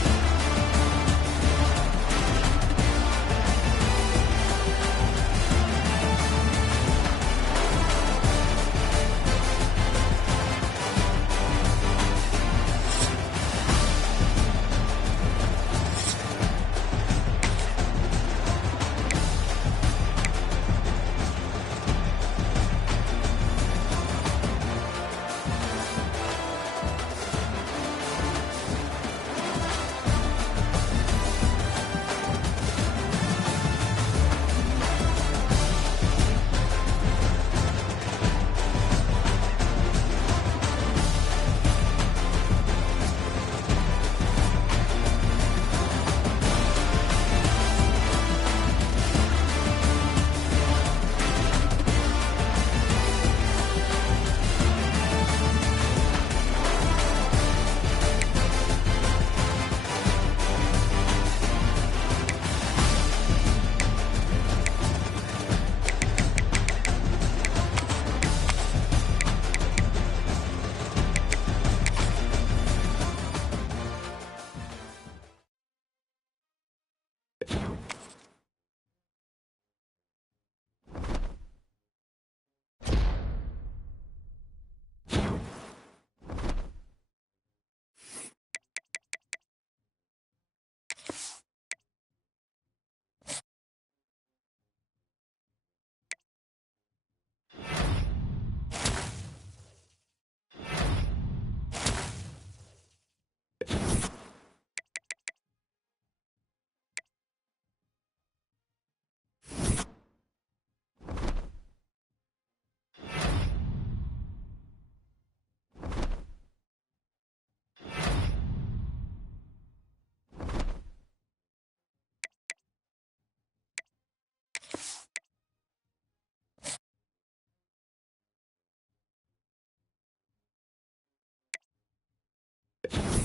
it.